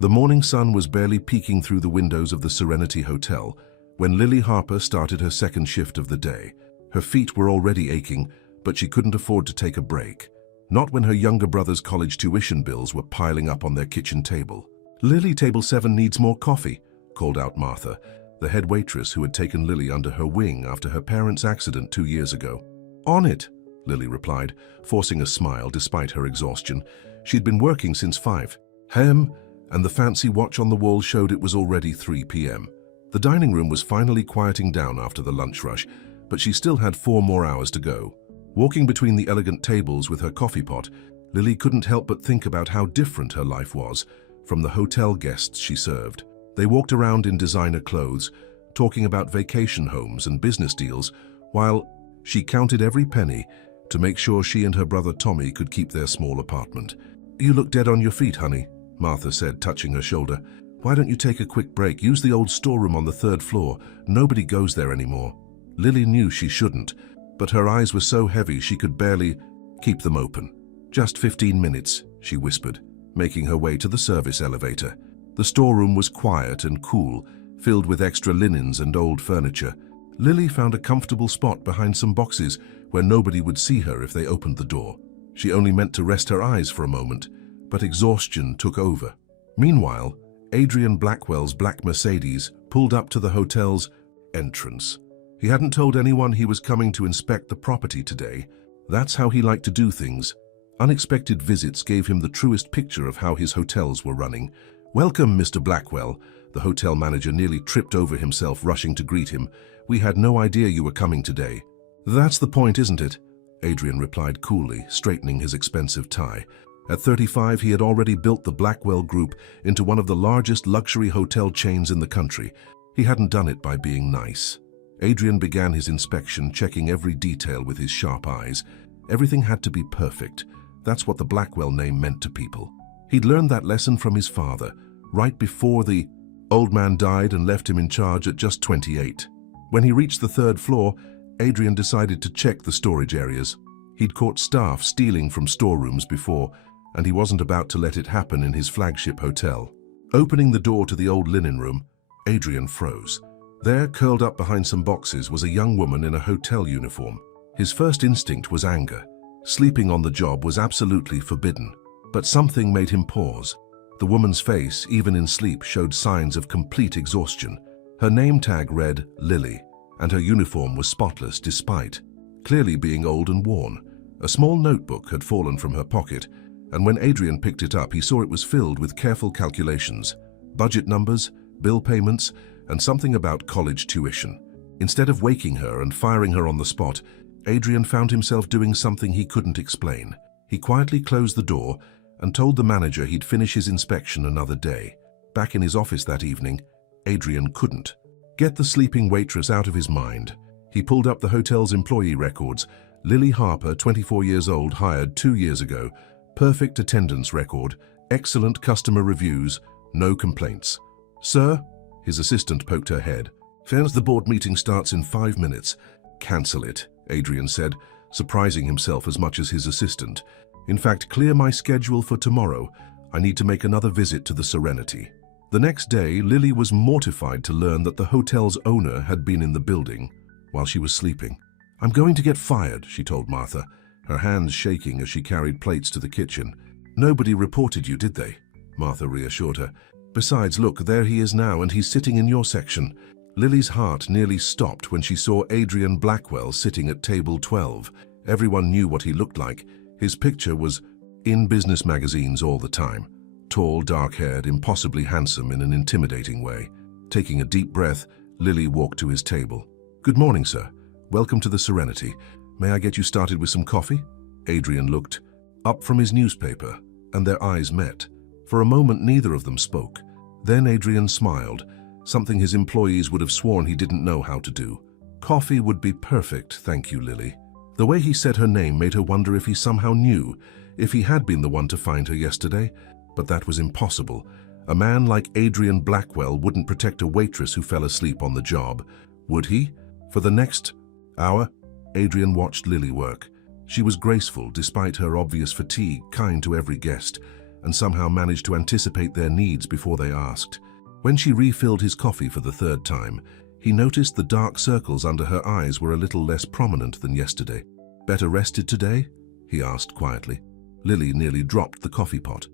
The morning sun was barely peeking through the windows of the Serenity Hotel when Lily Harper started her second shift of the day. Her feet were already aching, but she couldn't afford to take a break. Not when her younger brother's college tuition bills were piling up on their kitchen table. "Lily, table 7 needs more coffee," called out Martha, the head waitress who had taken Lily under her wing after her parents' accident 2 years ago. "On it," Lily replied, forcing a smile despite her exhaustion. She'd been working since 5 p.m., and the fancy watch on the wall showed it was already 3 p.m. The dining room was finally quieting down after the lunch rush, but she still had 4 more hours to go. Walking between the elegant tables with her coffee pot, Lily couldn't help but think about how different her life was from the hotel guests she served. They walked around in designer clothes, talking about vacation homes and business deals, while she counted every penny to make sure she and her brother Tommy could keep their small apartment. "You look dead on your feet, honey," Martha said, touching her shoulder. "Why don't you take a quick break? Use the old storeroom on the 3rd floor. Nobody goes there anymore." Lily knew she shouldn't, but her eyes were so heavy she could barely keep them open. "Just 15 minutes, she whispered, making her way to the service elevator. The storeroom was quiet and cool, filled with extra linens and old furniture. Lily found a comfortable spot behind some boxes where nobody would see her if they opened the door. She only meant to rest her eyes for a moment, but exhaustion took over. Meanwhile, Adrien Blackwell's black Mercedes pulled up to the hotel's entrance. He hadn't told anyone he was coming to inspect the property today. That's how he liked to do things. Unexpected visits gave him the truest picture of how his hotels were running. "Welcome, Mr. Blackwell." The hotel manager nearly tripped over himself rushing to greet him. "We had no idea you were coming today." "That's the point, isn't it?" Adrien replied coolly, straightening his expensive tie. At 35, he had already built the Blackwell Group into one of the largest luxury hotel chains in the country. He hadn't done it by being nice. Adrien began his inspection, checking every detail with his sharp eyes. Everything had to be perfect. That's what the Blackwell name meant to people. He'd learned that lesson from his father, right before the old man died and left him in charge at just 28. When he reached the 3rd floor, Adrien decided to check the storage areas. He'd caught staff stealing from storerooms before, and he wasn't about to let it happen in his flagship hotel. Opening the door to the old linen room, Adrien froze. There, curled up behind some boxes, was a young woman in a hotel uniform. His first instinct was anger. Sleeping on the job was absolutely forbidden. But something made him pause. The woman's face, even in sleep, showed signs of complete exhaustion. Her name tag read Lily, and her uniform was spotless despite clearly being old and worn. A small notebook had fallen from her pocket, and when Adrien picked it up, he saw it was filled with careful calculations, budget numbers, bill payments, and something about college tuition. Instead of waking her and firing her on the spot, Adrien found himself doing something he couldn't explain. He quietly closed the door and told the manager he'd finish his inspection another day. Back in his office that evening, Adrien couldn't get the sleeping waitress out of his mind. He pulled up the hotel's employee records. Lily Harper, 24 years old, hired 2 years ago. Perfect attendance record, excellent customer reviews, no complaints. "Sir?" His assistant poked her head. "Fairness, the board meeting starts in 5 minutes. "Cancel it," Adrien said, surprising himself as much as his assistant. "In fact, clear my schedule for tomorrow. I need to make another visit to the Serenity." The next day, Lily was mortified to learn that the hotel's owner had been in the building while she was sleeping. "I'm going to get fired," she told Martha, her hands shaking as she carried plates to the kitchen. "Nobody reported you, did they?" Martha reassured her. "Besides, look, there he is now, and he's sitting in your section." Lily's heart nearly stopped when she saw Adrien Blackwell sitting at table 12. Everyone knew what he looked like. His picture was in business magazines all the time. Tall, dark-haired, impossibly handsome in an intimidating way. Taking a deep breath, Lily walked to his table. "Good morning, sir. Welcome to the Serenity. May I get you started with some coffee?" Adrien looked up from his newspaper, and their eyes met. For a moment, neither of them spoke. Then Adrien smiled, something his employees would have sworn he didn't know how to do. "Coffee would be perfect, thank you, Lily." The way he said her name made her wonder if he somehow knew, if he had been the one to find her yesterday. But that was impossible. A man like Adrien Blackwell wouldn't protect a waitress who fell asleep on the job. Would he? For the next hour, Adrien watched Lily work. She was graceful despite her obvious fatigue, kind to every guest. and somehow managed to anticipate their needs before they asked. When she refilled his coffee for the third time, he noticed the dark circles under her eyes were a little less prominent than yesterday. "Better rested today?" he asked quietly. Lily nearly dropped the coffee pot.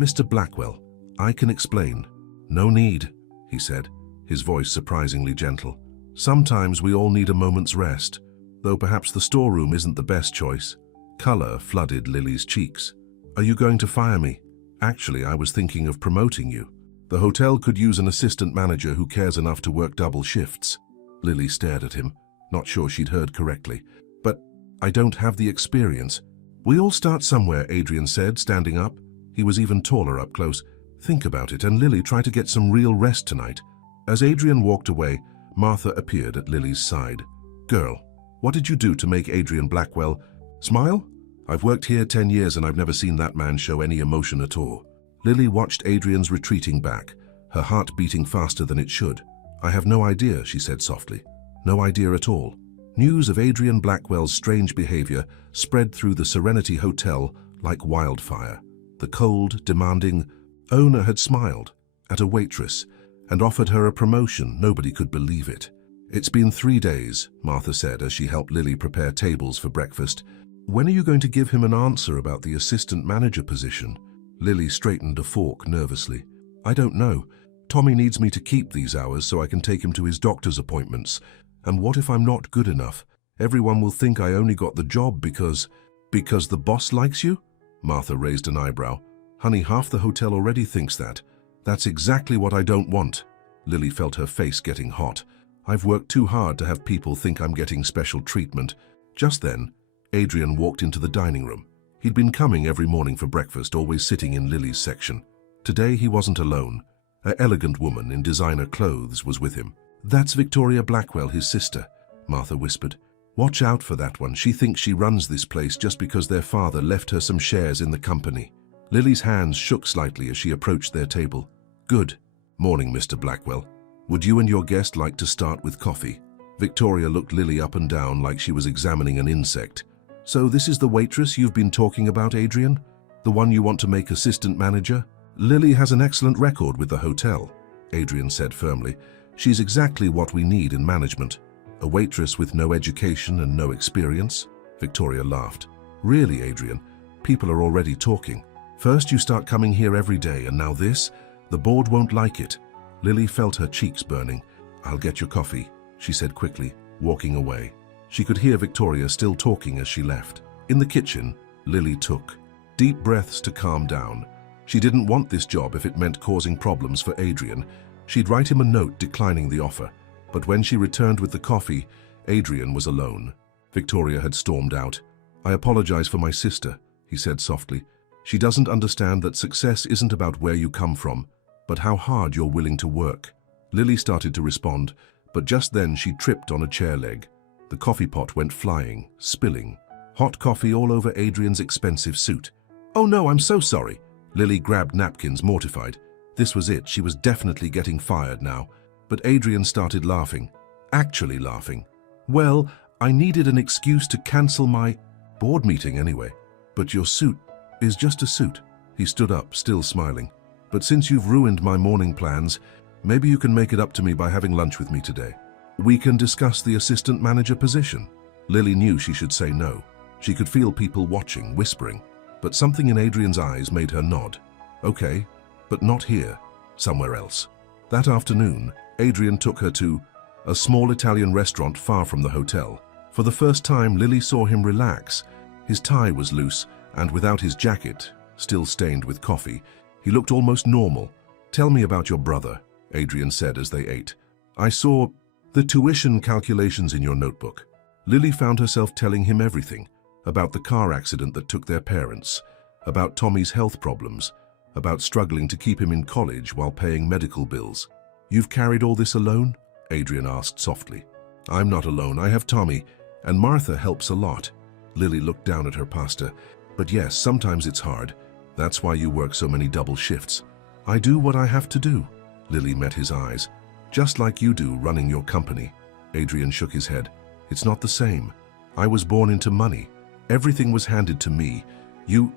Mr. Blackwell, I can explain." "No need," he said, his voice surprisingly gentle. "Sometimes we all need a moment's rest, though perhaps the storeroom isn't the best choice." Color flooded Lily's cheeks. "Are you going to fire me?" "Actually, I was thinking of promoting you. The hotel could use an assistant manager who cares enough to work double shifts." Lily stared at him, not sure she'd heard correctly. "But I don't have the experience." "We all start somewhere," Adrien said, standing up. He was even taller up close. "Think about it, and Lily, try to get some real rest tonight." As Adrien walked away, Martha appeared at Lily's side. "Girl, what did you do to make Adrien Blackwell smile? I've worked here 10 years and I've never seen that man show any emotion at all." Lily watched Adrien's retreating back, her heart beating faster than it should. "I have no idea," she said softly. "No idea at all." News of Adrien Blackwell's strange behavior spread through the Serenity Hotel like wildfire. The cold, demanding owner had smiled at a waitress and offered her a promotion. Nobody could believe it. "It's been 3 days," Martha said as she helped Lily prepare tables for breakfast. "When are you going to give him an answer about the assistant manager position?" Lily straightened a fork nervously. "I don't know. Tommy needs me to keep these hours so I can take him to his doctor's appointments. And what if I'm not good enough? Everyone will think I only got the job because the boss likes you?" Martha raised an eyebrow. "Honey, half the hotel already thinks that. That's exactly what I don't want." Lily felt her face getting hot. "I've worked too hard to have people think I'm getting special treatment." Just then, Adrien walked into the dining room. He'd been coming every morning for breakfast, always sitting in Lily's section. Today he wasn't alone. An elegant woman in designer clothes was with him. "That's Victoria Blackwell, his sister," Martha whispered. "Watch out for that one. She thinks she runs this place just because their father left her some shares in the company." Lily's hands shook slightly as she approached their table. "Good morning, Mr. Blackwell. Would you and your guest like to start with coffee?" Victoria looked Lily up and down like she was examining an insect. "So this is the waitress you've been talking about, Adrien? The one you want to make assistant manager?" "Lily has an excellent record with the hotel," Adrien said firmly. "She's exactly what we need in management." "A waitress with no education and no experience?" Victoria laughed. "Really, Adrien? People are already talking. First you start coming here every day, and now this? The board won't like it." Lily felt her cheeks burning. "I'll get your coffee," she said quickly, walking away. She could hear Victoria still talking as she left. In the kitchen, Lily took deep breaths to calm down. She didn't want this job if it meant causing problems for Adrien. She'd write him a note declining the offer. But when she returned with the coffee, Adrien was alone. Victoria had stormed out. "I apologize for my sister," he said softly. "She doesn't understand that success isn't about where you come from, but how hard you're willing to work." Lily started to respond, but just then she tripped on a chair leg. The coffee pot went flying, spilling. Hot coffee all over Adrien's expensive suit. "Oh no, I'm so sorry." Lily grabbed napkins, mortified. This was it, she was definitely getting fired now. But Adrien started laughing. Actually laughing. "Well, I needed an excuse to cancel my board meeting anyway. But your suit is just a suit." He stood up, still smiling. "But since you've ruined my morning plans, maybe you can make it up to me by having lunch with me today. We can discuss the assistant manager position." Lily knew she should say no. She could feel people watching, whispering. But something in Adrien's eyes made her nod. "Okay, but not here. Somewhere else." That afternoon, Adrien took her to a small Italian restaurant far from the hotel. For the first time, Lily saw him relax. His tie was loose, and without his jacket, still stained with coffee, he looked almost normal. "Tell me about your brother," Adrien said as they ate. "I saw the tuition calculations in your notebook." Lily found herself telling him everything, about the car accident that took their parents, about Tommy's health problems, about struggling to keep him in college while paying medical bills. "You've carried all this alone?" Adrien asked softly. "I'm not alone. I have Tommy, and Martha helps a lot." Lily looked down at her pasta. "But yes, sometimes it's hard. That's why you work so many double shifts." "I do what I have to do." Lily met his eyes. "Just like you do running your company." Adrien shook his head. "It's not the same. I was born into money. Everything was handed to me. You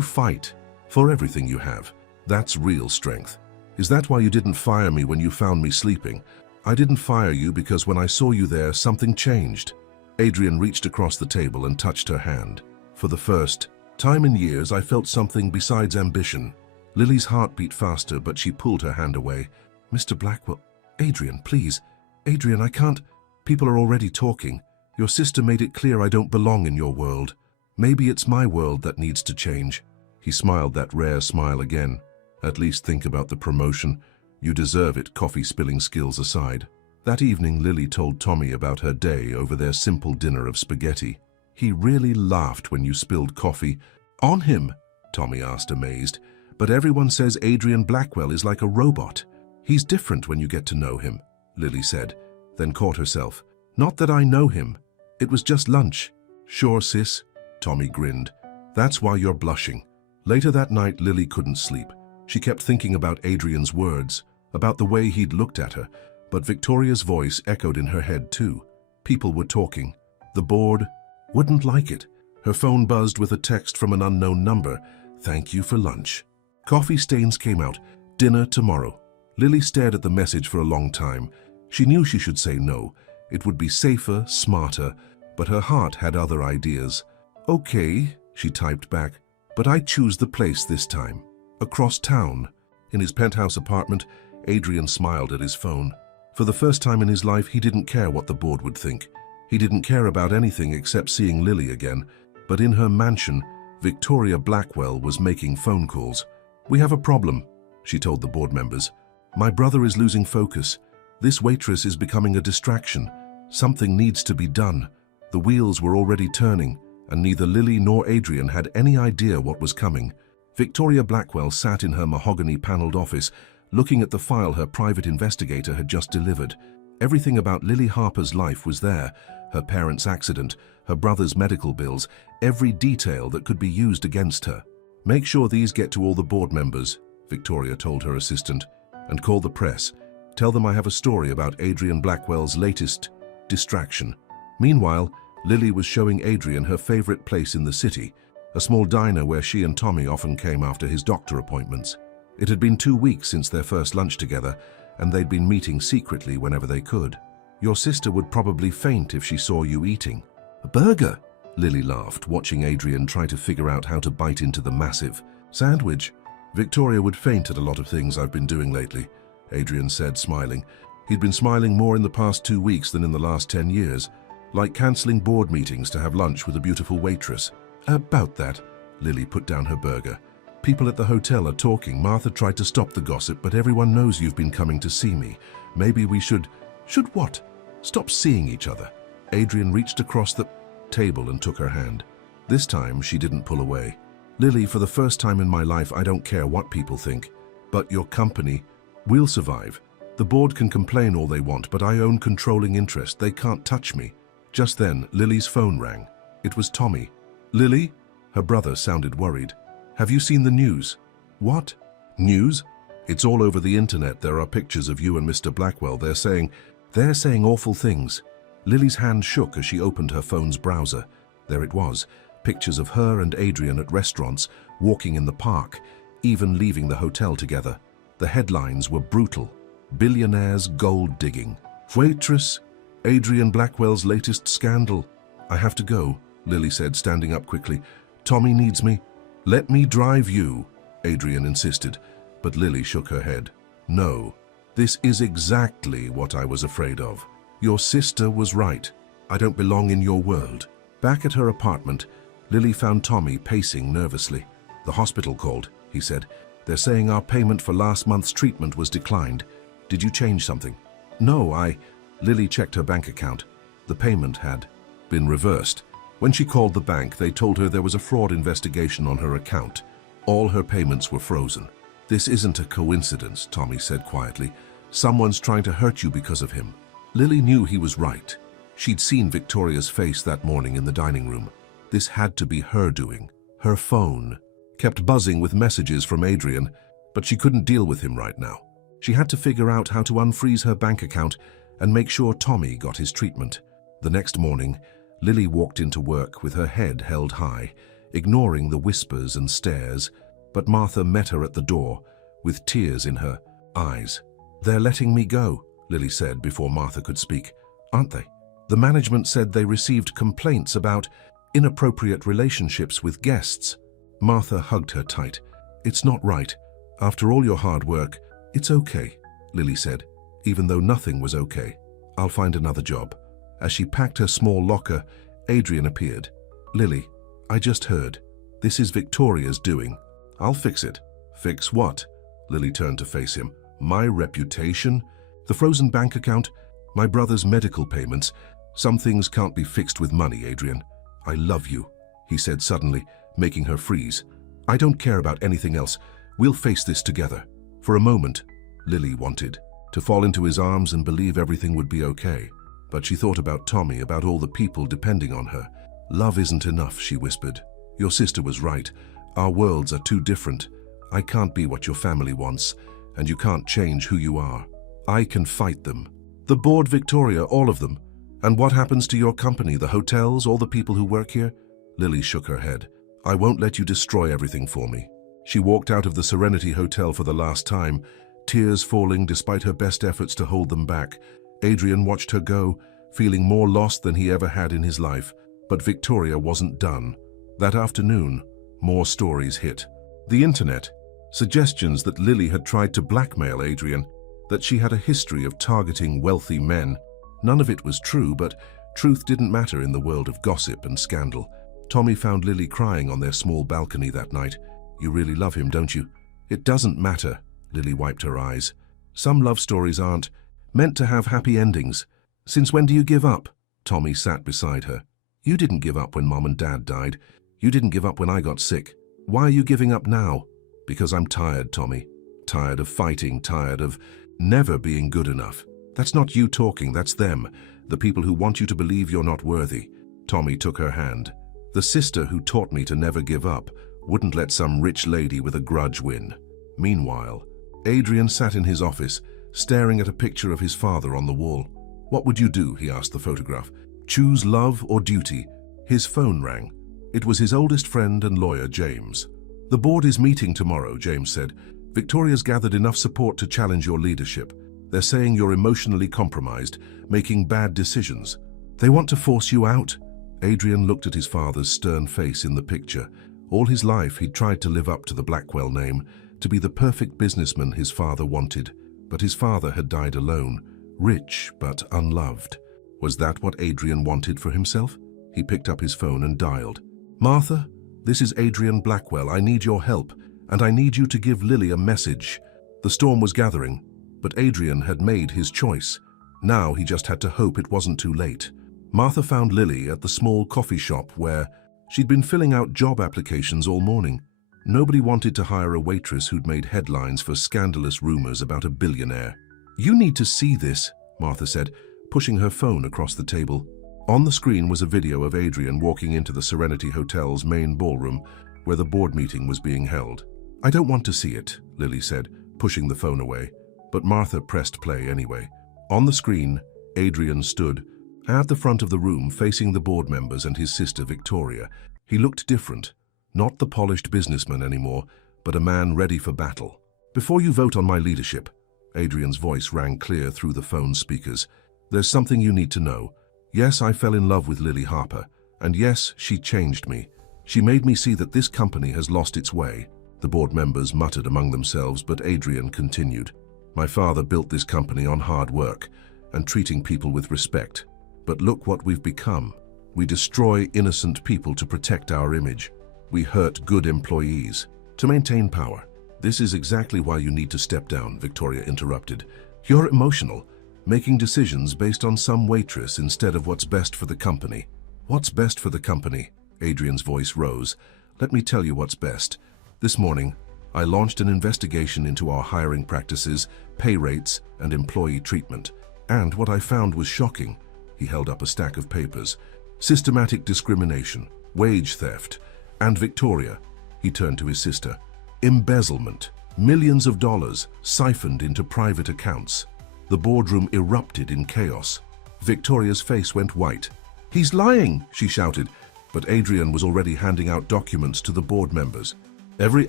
fight. For everything you have. That's real strength. Is that why you didn't fire me when you found me sleeping? I didn't fire you because when I saw you there, something changed. Adrien reached across the table and touched her hand. For the first time in years, I felt something besides ambition. Lily's heart beat faster, but she pulled her hand away. Mr. Blackwell, Adrien, please. Adrien, I can't. People are already talking. Your sister made it clear I don't belong in your world. Maybe it's my world that needs to change. He smiled that rare smile again. At least think about the promotion. You deserve it, coffee spilling skills aside. That evening, Lily told Tommy about her day over their simple dinner of spaghetti. He really laughed when you spilled coffee. On him? Tommy asked, amazed. But everyone says Adrien Blackwell is like a robot. He's different when you get to know him, Lily said, then caught herself. Not that I know him. It was just lunch. Sure, sis, Tommy grinned. That's why you're blushing. Later that night, Lily couldn't sleep. She kept thinking about Adrien's words, about the way he'd looked at her, but Victoria's voice echoed in her head too. People were talking. The board wouldn't like it. Her phone buzzed with a text from an unknown number. Thank you for lunch. Coffee stains came out. Dinner tomorrow. Lily stared at the message for a long time. She knew she should say no. It would be safer, smarter, but her heart had other ideas. Okay, she typed back, but I choose the place this time. Across town. In his penthouse apartment, Adrien smiled at his phone. For the first time in his life, he didn't care what the board would think. He didn't care about anything except seeing Lily again. But in her mansion, Victoria Blackwell was making phone calls. We have a problem, she told the board members. My brother is losing focus. This waitress is becoming a distraction. Something needs to be done. The wheels were already turning, and neither Lily nor Adrien had any idea what was coming. Victoria Blackwell sat in her mahogany-paneled office, looking at the file her private investigator had just delivered. Everything about Lily Harper's life was there. Her parents' accident, her brother's medical bills, every detail that could be used against her. Make sure these get to all the board members, Victoria told her assistant, and call the press. Tell them I have a story about Adrien Blackwell's latest distraction. Meanwhile, Lily was showing Adrien her favorite place in the city, a small diner where she and Tommy often came after his doctor appointments. It had been 2 weeks since their first lunch together, and they'd been meeting secretly whenever they could. Your sister would probably faint if she saw you eating. A burger? Lily laughed, watching Adrien try to figure out how to bite into the massive sandwich. Victoria would faint at a lot of things I've been doing lately, Adrien said, smiling. He'd been smiling more in the past 2 weeks than in the last 10 years, like cancelling board meetings to have lunch with a beautiful waitress. About that, Lily put down her burger. People at the hotel are talking. Martha tried to stop the gossip, but everyone knows you've been coming to see me. Maybe we should... Should what? Stop seeing each other. Adrien reached across the table and took her hand. This time, she didn't pull away. Lily, for the first time in my life, I don't care what people think. But your company, we'll survive. The board can complain all they want, but I own controlling interest. They can't touch me. Just then, Lily's phone rang. It was Tommy. Lily? Her brother sounded worried. Have you seen the news? What? News? It's all over the internet. There are pictures of you and Mr. Blackwell. They're saying awful things. Lily's hand shook as she opened her phone's browser. There it was. Pictures of her and Adrien at restaurants, walking in the park, even leaving the hotel together. The headlines were brutal. Billionaire's gold digging. Waitress, Adrien Blackwell's latest scandal. I have to go, Lily said, standing up quickly. Tommy needs me. Let me drive you, Adrien insisted, but Lily shook her head. No, this is exactly what I was afraid of. Your sister was right. I don't belong in your world. Back at her apartment, Lily found Tommy pacing nervously. The hospital called, he said. They're saying our payment for last month's treatment was declined. Did you change something? No, Lily checked her bank account. The payment had been reversed. When she called the bank, they told her there was a fraud investigation on her account. All her payments were frozen. This isn't a coincidence, Tommy said quietly. Someone's trying to hurt you because of him. Lily knew he was right. She'd seen Victoria's face that morning in the dining room. This had to be her doing. Her phone kept buzzing with messages from Adrien, but she couldn't deal with him right now. She had to figure out how to unfreeze her bank account and make sure Tommy got his treatment. The next morning, Lily walked into work with her head held high, ignoring the whispers and stares. but Martha met her at the door, with tears in her eyes. "They're letting me go," Lily said before Martha could speak. "Aren't they? The management said they received complaints about inappropriate relationships with guests." Martha hugged her tight. "It's not right. After all your hard work, it's okay," Lily said, even though nothing was okay. "I'll find another job." As she packed her small locker, Adrien appeared. "Lily, I just heard. This is Victoria's doing." "I'll fix it." "Fix what?" Lily turned to face him. "My reputation? The frozen bank account? My brother's medical payments? Some things can't be fixed with money, Adrien. I love you," he said suddenly, making her freeze. "I don't care about anything else. We'll face this together." For a moment, Lily wanted to fall into his arms and believe everything would be okay. But she thought about Tommy, about all the people depending on her. "Love isn't enough," she whispered. "Your sister was right. Our worlds are too different. I can't be what your family wants, and you can't change who you are. I can fight them. The board, Victoria, all of them. And what happens to your company, the hotels, all the people who work here?" Lily shook her head. "I won't let you destroy everything for me." She walked out of the Serenity Hotel for the last time, tears falling despite her best efforts to hold them back. Adrien watched her go, feeling more lost than he ever had in his life. But Victoria wasn't done. That afternoon, more stories hit. The internet. Suggestions that Lily had tried to blackmail Adrien, that she had a history of targeting wealthy men. None of it was true, but truth didn't matter in the world of gossip and scandal. Tommy found Lily crying on their small balcony that night. "You really love him, don't you?" "It doesn't matter." Lily wiped her eyes. "Some love stories aren't meant to have happy endings. Since when do you give up?" Tommy sat beside her. "You didn't give up when Mom and Dad died. You didn't give up when I got sick. Why are you giving up now?" "Because I'm tired, Tommy. Tired of fighting, tired of never being good enough." "That's not you talking, that's them. The people who want you to believe you're not worthy." Tommy took her hand. "The sister who taught me to never give up wouldn't let some rich lady with a grudge win." Meanwhile, Adrien sat in his office, staring at a picture of his father on the wall. "What would you do?" he asked the photograph. "Choose love or duty?" His phone rang. It was his oldest friend and lawyer, James. "The board is meeting tomorrow," James said. "Victoria's gathered enough support to challenge your leadership. They're saying you're emotionally compromised, making bad decisions. They want to force you out." Adrien looked at his father's stern face in the picture. All his life he'd tried to live up to the Blackwell name, to be the perfect businessman his father wanted. But his father had died alone, rich but unloved. Was that what Adrien wanted for himself? He picked up his phone and dialed. "Martha, this is Adrien Blackwell. I need your help, and I need you to give Lily a message." The storm was gathering, but Adrien had made his choice. Now he just had to hope it wasn't too late. Martha found Lily at the small coffee shop where she'd been filling out job applications all morning. Nobody wanted to hire a waitress who'd made headlines for scandalous rumors about a billionaire. "You need to see this," Martha said, pushing her phone across the table. On the screen was a video of Adrien walking into the Serenity Hotel's main ballroom, where the board meeting was being held. "I don't want to see it," Lily said, pushing the phone away. But Martha pressed play anyway. On the screen, Adrien stood at the front of the room, facing the board members and his sister Victoria. He looked different. Not the polished businessman anymore, but a man ready for battle. "Before you vote on my leadership," Adrien's voice rang clear through the phone speakers, "there's something you need to know. Yes, I fell in love with Lily Harper, and yes, she changed me. She made me see that this company has lost its way." The board members muttered among themselves, but Adrien continued. "My father built this company on hard work and treating people with respect. But look what we've become. We destroy innocent people to protect our image. We hurt good employees to maintain power." "This is exactly why you need to step down," Victoria interrupted. "You're emotional, making decisions based on some waitress instead of what's best for the company." "What's best for the company?" Adrien's voice rose. "Let me tell you what's best. This morning, I launched an investigation into our hiring practices, pay rates, and employee treatment. And what I found was shocking." He held up a stack of papers. "Systematic discrimination, wage theft, and Victoria," he turned to his sister, "embezzlement, millions of dollars siphoned into private accounts." The boardroom erupted in chaos. Victoria's face went white. "He's lying!" she shouted, but Adrien was already handing out documents to the board members. Every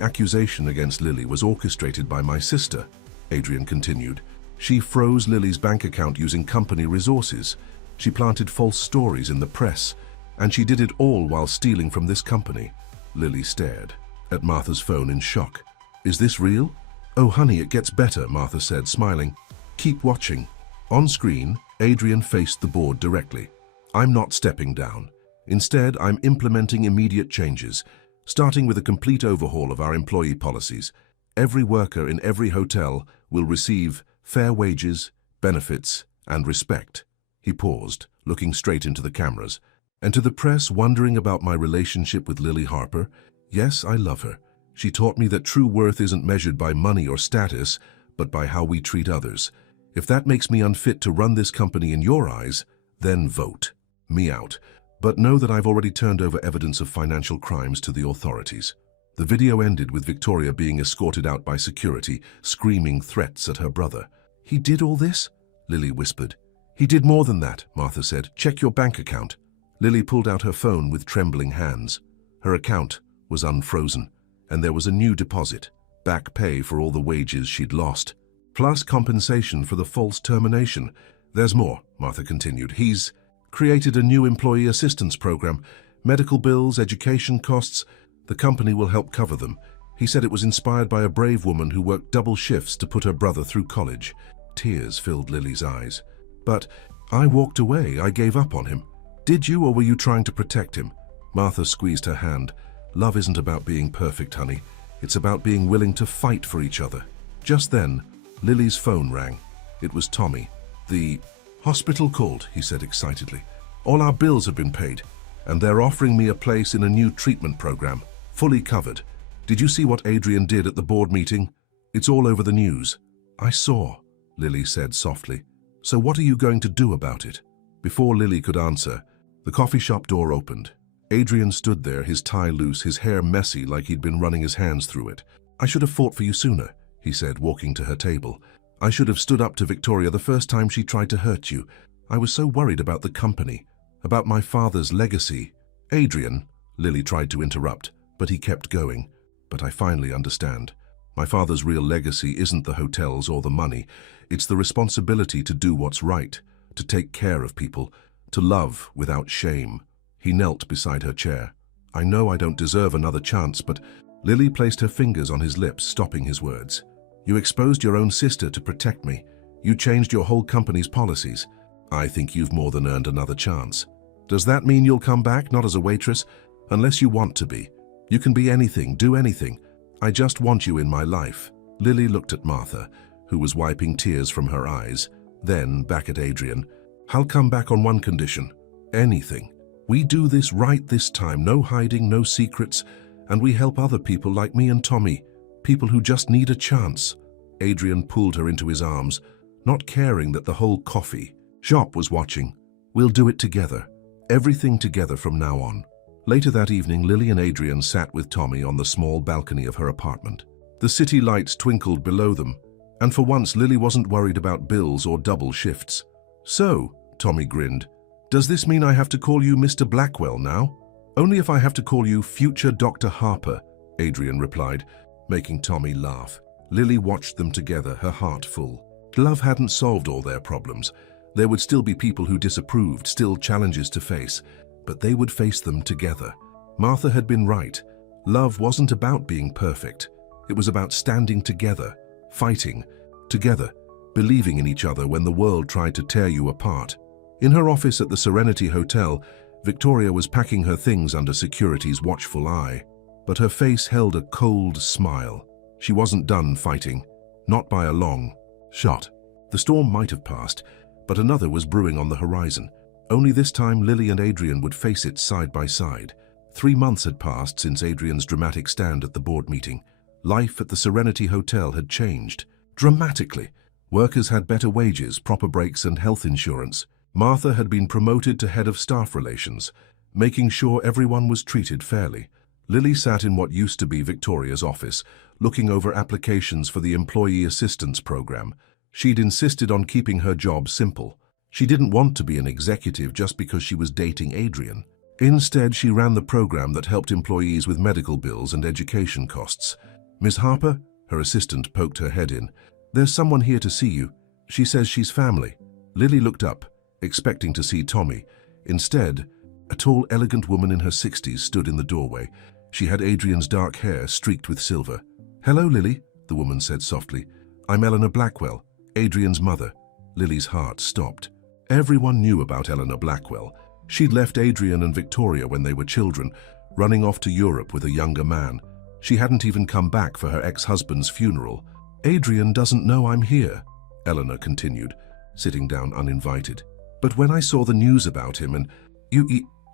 accusation against Lily was orchestrated by my sister, Adrien continued. She froze Lily's bank account using company resources. She planted false stories in the press, and she did it all while stealing from this company. Lily stared at Martha's phone in shock. Is this real? Oh, honey, it gets better, Martha said, smiling. Keep watching. On screen, Adrien faced the board directly. I'm not stepping down. Instead, I'm implementing immediate changes, starting with a complete overhaul of our employee policies. Every worker in every hotel will receive fair wages, benefits, and respect. He paused, looking straight into the cameras. And to the press wondering about my relationship with Lily Harper, yes, I love her. She taught me that true worth isn't measured by money or status, but by how we treat others. If that makes me unfit to run this company in your eyes, then vote me out. But know that I've already turned over evidence of financial crimes to the authorities. The video ended with Victoria being escorted out by security, screaming threats at her brother. He did all this? Lily whispered. He did more than that, Martha said. Check your bank account. Lily pulled out her phone with trembling hands. Her account was unfrozen, and there was a new deposit, back pay for all the wages she'd lost, plus compensation for the false termination. There's more, Martha continued. He's created a new employee assistance program, medical bills, education costs. The company will help cover them. He said it was inspired by a brave woman who worked double shifts to put her brother through college. Tears filled Lily's eyes. But I walked away. I gave up on him. Did you, or were you trying to protect him? Martha squeezed her hand. Love isn't about being perfect, honey. It's about being willing to fight for each other. Just then, Lily's phone rang. It was Tommy. The hospital called, he said excitedly. All our bills have been paid, and they're offering me a place in a new treatment program, fully covered. Did you see what Adrien did at the board meeting? It's all over the news. I saw, Lily said softly. So what are you going to do about it? Before Lily could answer, the coffee shop door opened. Adrien stood there, his tie loose, his hair messy like he'd been running his hands through it. I should have fought for you sooner, he said, walking to her table. I should have stood up to Victoria the first time she tried to hurt you. I was so worried about the company, about my father's legacy. Adrien, Lily tried to interrupt, but he kept going. But I finally understand. My father's real legacy isn't the hotels or the money. It's the responsibility to do what's right, to take care of people, to love without shame. He knelt beside her chair. I know I don't deserve another chance, but Lily placed her fingers on his lips, stopping his words. You exposed your own sister to protect me. You changed your whole company's policies. I think you've more than earned another chance. Does that mean you'll come back, not as a waitress? Unless you want to be. You can be anything, do anything. I just want you in my life. Lily looked at Martha, who was wiping tears from her eyes, then back at Adrien. I'll come back on one condition. Anything. We do this right this time, no hiding, no secrets, and we help other people like me and Tommy, people who just need a chance. Adrien pulled her into his arms, not caring that the whole coffee shop was watching. We'll do it together. Everything together from now on. Later that evening, Lily and Adrien sat with Tommy on the small balcony of her apartment. The city lights twinkled below them, and for once Lily wasn't worried about bills or double shifts. So, Tommy grinned, does this mean I have to call you Mr. Blackwell now? Only if I have to call you future Dr. Harper, Adrien replied, making Tommy laugh. Lily watched them together, her heart full. Love hadn't solved all their problems. There would still be people who disapproved, still challenges to face, but they would face them together. Martha had been right. Love wasn't about being perfect. It was about standing together, fighting together, believing in each other when the world tried to tear you apart. In her office at the Serenity Hotel, Victoria was packing her things under security's watchful eye, but her face held a cold smile. She wasn't done fighting, not by a long shot. The storm might have passed, but another was brewing on the horizon. Only this time Lily and Adrien would face it side by side. 3 months had passed since Adrien's dramatic stand at the board meeting. Life at the Serenity Hotel had changed dramatically. Workers had better wages, proper breaks, and health insurance. Martha had been promoted to head of staff relations, making sure everyone was treated fairly. Lily sat in what used to be Victoria's office, looking over applications for the Employee Assistance Program. She'd insisted on keeping her job simple. She didn't want to be an executive just because she was dating Adrien. Instead, she ran the program that helped employees with medical bills and education costs. "Miss Harper?" Her assistant poked her head in. "There's someone here to see you. She says she's family." Lily looked up, expecting to see Tommy. Instead, a tall, elegant woman in her 60s stood in the doorway. She had Adrien's dark hair streaked with silver. "Hello, Lily," the woman said softly. "I'm Eleanor Blackwell, Adrien's mother." Lily's heart stopped. Everyone knew about Eleanor Blackwell. She'd left Adrien and Victoria when they were children, running off to Europe with a younger man. She hadn't even come back for her ex-husband's funeral. "Adrien doesn't know I'm here," Eleanor continued, sitting down uninvited. "But when I saw the news about him and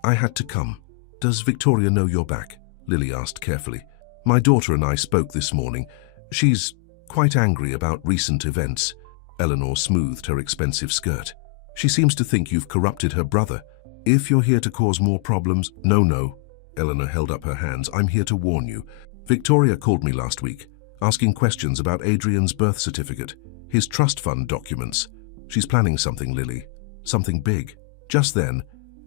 I had to come." "Does Victoria know you're back?" Lily asked carefully. "My daughter and I spoke this morning. She's quite angry about recent events." Eleanor smoothed her expensive skirt. "She seems to think you've corrupted her brother. If you're here to cause more problems..." No. Eleanor held up her hands. "I'm here to warn you. Victoria called me last week, asking questions about Adrien's birth certificate, his trust fund documents. She's planning something, Lily. Something big." Just then,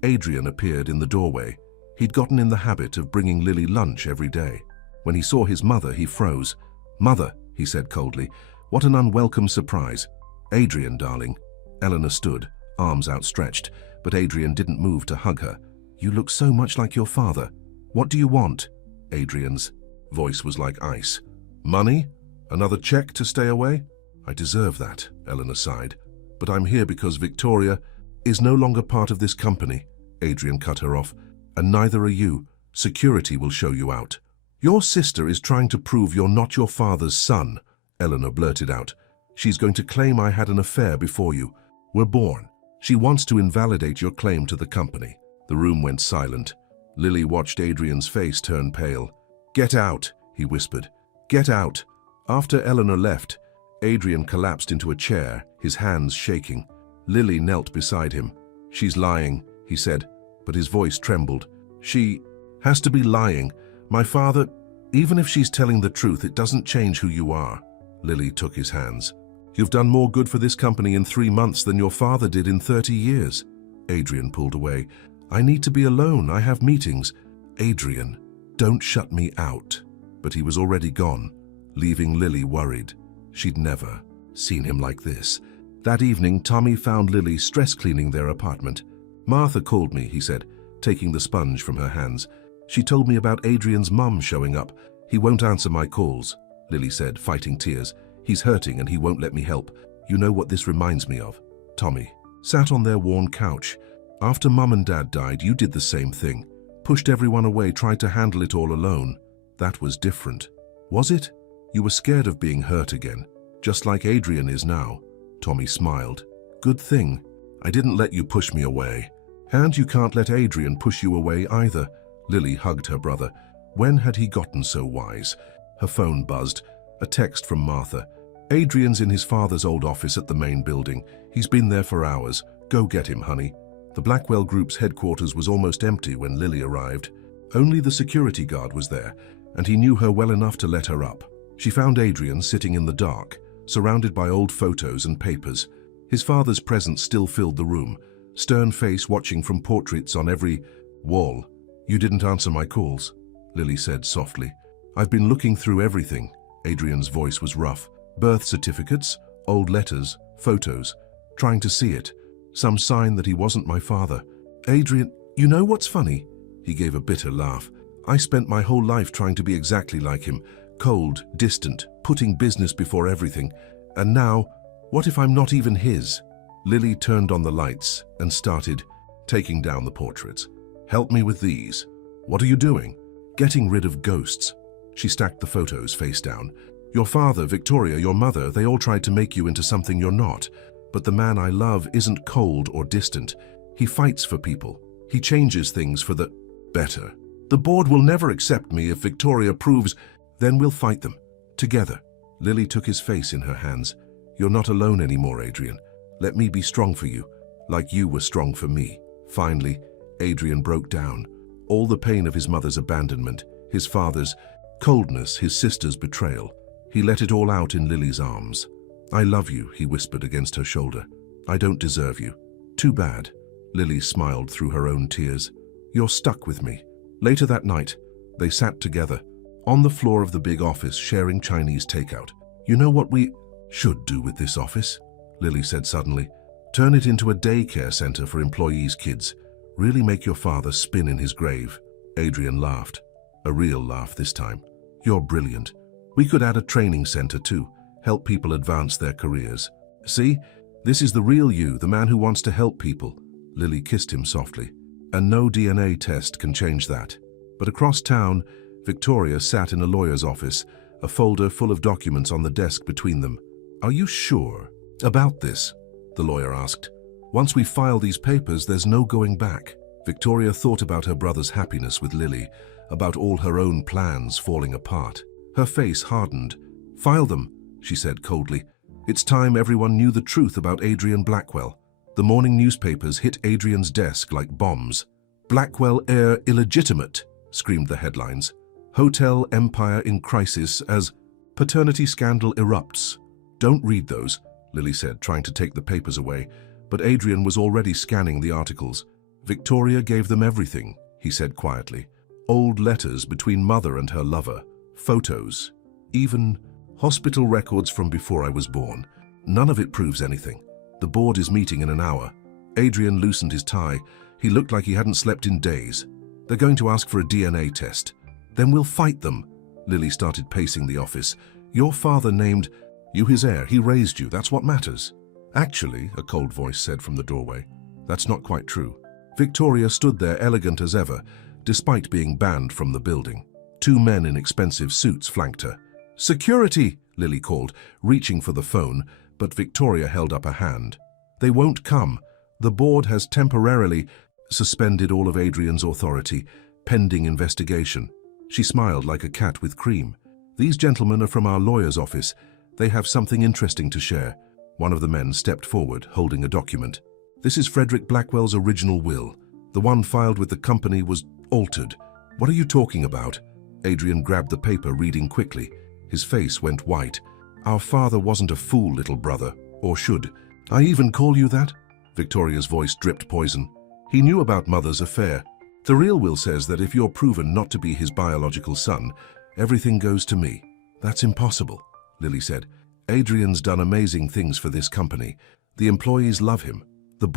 Adrien appeared in the doorway. He'd gotten in the habit of bringing Lily lunch every day. When he saw his mother, he froze. "Mother," he said coldly, "what an unwelcome surprise." "Adrien, darling." Eleanor stood, arms outstretched, but Adrien didn't move to hug her. "You look so much like your father. What do you want?" Adrien's voice was like ice. "Money? Another check to stay away?" "I deserve that," Eleanor sighed. "But I'm here because Victoria is no longer part of this company." Adrien cut her off. "And neither are you. Security will show you out." "Your sister is trying to prove you're not your father's son," Eleanor blurted out. "She's going to claim I had an affair before you were born. She wants to invalidate your claim to the company." The room went silent. Lily watched Adrien's face turn pale. "Get out," he whispered. "Get out." After Eleanor left, Adrien collapsed into a chair, his hands shaking. Lily knelt beside him. "She's lying," he said, but his voice trembled. "She has to be lying. My father, even if she's telling the truth, it doesn't change who you are." Lily took his hands. "You've done more good for this company in 3 months than your father did in 30 years. Adrien pulled away. "I need to be alone. I have meetings." "Adrien, don't shut me out." But he was already gone, leaving Lily worried. She'd never seen him like this. That evening, Tommy found Lily stress cleaning their apartment. "Martha called me," he said, taking the sponge from her hands. "She told me about Adrien's mum showing up. He won't answer my calls," Lily said, fighting tears. "He's hurting and he won't let me help. You know what this reminds me of?" Tommy sat on their worn couch. "After Mum and Dad died, you did the same thing. Pushed everyone away, tried to handle it all alone. That was different." "Was it? You were scared of being hurt again, just like Adrien is now." Tommy smiled. "Good thing. I didn't let you push me away. And you can't let Adrien push you away either." Lily hugged her brother. When had he gotten so wise? Her phone buzzed. A text from Martha. "Adrien's in his father's old office at the main building. He's been there for hours. Go get him, honey." The Blackwell Group's headquarters was almost empty when Lily arrived. Only the security guard was there, and he knew her well enough to let her up. She found Adrien sitting in the dark, surrounded by old photos and papers. His father's presence still filled the room, stern face watching from portraits on every wall. "You didn't answer my calls," Lily said softly. "I've been looking through everything." Adrien's voice was rough. "Birth certificates, old letters, photos, trying to see it. Some sign that he wasn't my father." "Adrien, you know what's funny?" He gave a bitter laugh. "I spent my whole life trying to be exactly like him. Cold, distant, putting business before everything. And now, what if I'm not even his?" Lily turned on the lights and started taking down the portraits. "Help me with these." "What are you doing?" "Getting rid of ghosts." She stacked the photos face down. "Your father, Victoria, your mother, they all tried to make you into something you're not. But the man I love isn't cold or distant. He fights for people. He changes things for the better. The board will never accept me if Victoria proves, then we'll fight them. Together." Lily took his face in her hands. "You're not alone anymore, Adrien. Let me be strong for you, like you were strong for me." Finally, Adrien broke down. All the pain of his mother's abandonment, his father's coldness, his sister's betrayal. He let it all out in Lily's arms. "I love you," he whispered against her shoulder. "I don't deserve you." "Too bad." Lily smiled through her own tears. You're stuck with me. Later that night, they sat together, on the floor of the big office sharing Chinese takeout. You know what we should do with this office? Lily said suddenly. Turn it into a daycare center for employees' kids. Really make your father spin in his grave. Adrien laughed. A real laugh this time. You're brilliant. We could add a training center too, help people advance their careers. See, this is the real you, the man who wants to help people. Lily kissed him softly. And no DNA test can change that. But across town, Victoria sat in a lawyer's office, a folder full of documents on the desk between them. Are you sure about this? The lawyer asked. Once we file these papers, there's no going back. Victoria thought about her brother's happiness with Lily, about all her own plans falling apart. Her face hardened. File them, she said coldly. It's time everyone knew the truth about Adrien Blackwell. The morning newspapers hit Adrien's desk like bombs. Blackwell heir illegitimate, screamed the headlines. Hotel empire in crisis as paternity scandal erupts. Don't read those, Lily said, trying to take the papers away, but Adrien was already scanning the articles. Victoria gave them everything, he said quietly. Old letters between mother and her lover, photos, even hospital records from before I was born. None of it proves anything. The board is meeting in an hour. Adrien loosened his tie. He looked like he hadn't slept in days. They're going to ask for a DNA test. Then we'll fight them. Lily started pacing the office. Your father named you his heir. He raised you. That's what matters. Actually, a cold voice said from the doorway. That's not quite true. Victoria stood there elegant as ever, despite being banned from the building. Two men in expensive suits flanked her. Security, Lily called, reaching for the phone, but Victoria held up a hand. They won't come. The board has temporarily suspended all of Adrien's authority, pending investigation. She smiled like a cat with cream. These gentlemen are from our lawyer's office. They have something interesting to share. One of the men stepped forward, holding a document. This is Frederick Blackwell's original will. The one filed with the company was altered. What are you talking about? Adrien grabbed the paper, reading quickly. His face went white. Our father wasn't a fool, little brother. Or should I even call you that? Victoria's voice dripped poison. He knew about mother's affair. The real will says that if you're proven not to be his biological son, everything goes to me. That's impossible, Lily said. Adrien's done amazing things for this company. The employees love him. The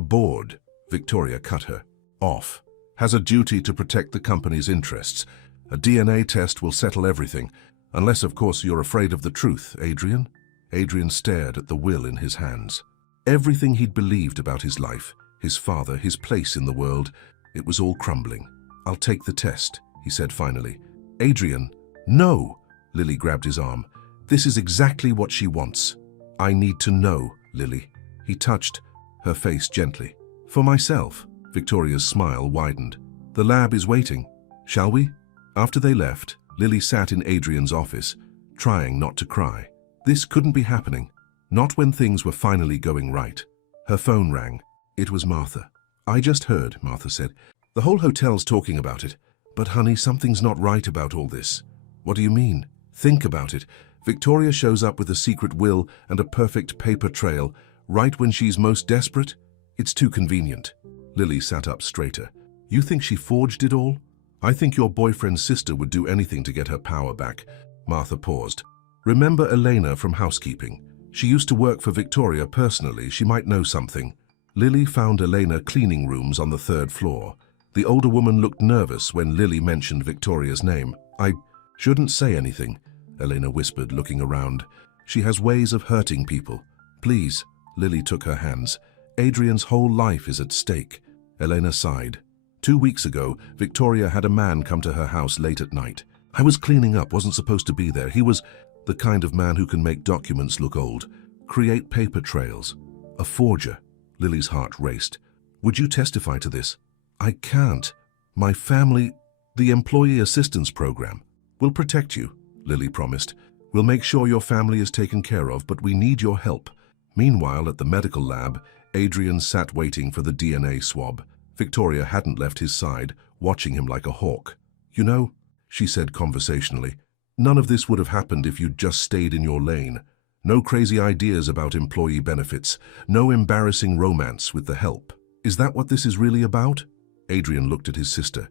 board, Victoria cut her off, has a duty to protect the company's interests. A DNA test will settle everything. Unless, of course, you're afraid of the truth, Adrien. Adrien stared at the will in his hands. Everything he'd believed about his life, his father, his place in the world, it was all crumbling. I'll take the test, he said finally. Adrien, no! Lily grabbed his arm. This is exactly what she wants. I need to know, Lily. He touched her face gently. For myself. Victoria's smile widened. The lab is waiting. Shall we? After they left, Lily sat in Adrien's office, trying not to cry. This couldn't be happening. Not when things were finally going right. Her phone rang. It was Martha. I just heard, Martha said. The whole hotel's talking about it. But honey, something's not right about all this. What do you mean? Think about it. Victoria shows up with a secret will and a perfect paper trail, right when she's most desperate? It's too convenient. Lily sat up straighter. You think she forged it all? I think your boyfriend's sister would do anything to get her power back. Martha paused. Remember Elena from housekeeping? She used to work for Victoria personally. She might know something. Lily found Elena cleaning rooms on the 3rd floor. The older woman looked nervous when Lily mentioned Victoria's name. I shouldn't say anything, Elena whispered, looking around. She has ways of hurting people. Please. Lily took her hands. Adrien's whole life is at stake. Elena sighed. 2 weeks ago, Victoria had a man come to her house late at night. I was cleaning up, wasn't supposed to be there. He was the kind of man who can make documents look old, create paper trails. A forger. Lily's heart raced. Would you testify to this? I can't. My family, the Employee Assistance Program, will protect you, Lily promised. We'll make sure your family is taken care of, but we need your help. Meanwhile, at the medical lab, Adrien sat waiting for the DNA swab. Victoria hadn't left his side, watching him like a hawk. You know, she said conversationally, none of this would have happened if you'd just stayed in your lane. No crazy ideas about employee benefits, no embarrassing romance with the help. Is that what this is really about? Adrien looked at his sister.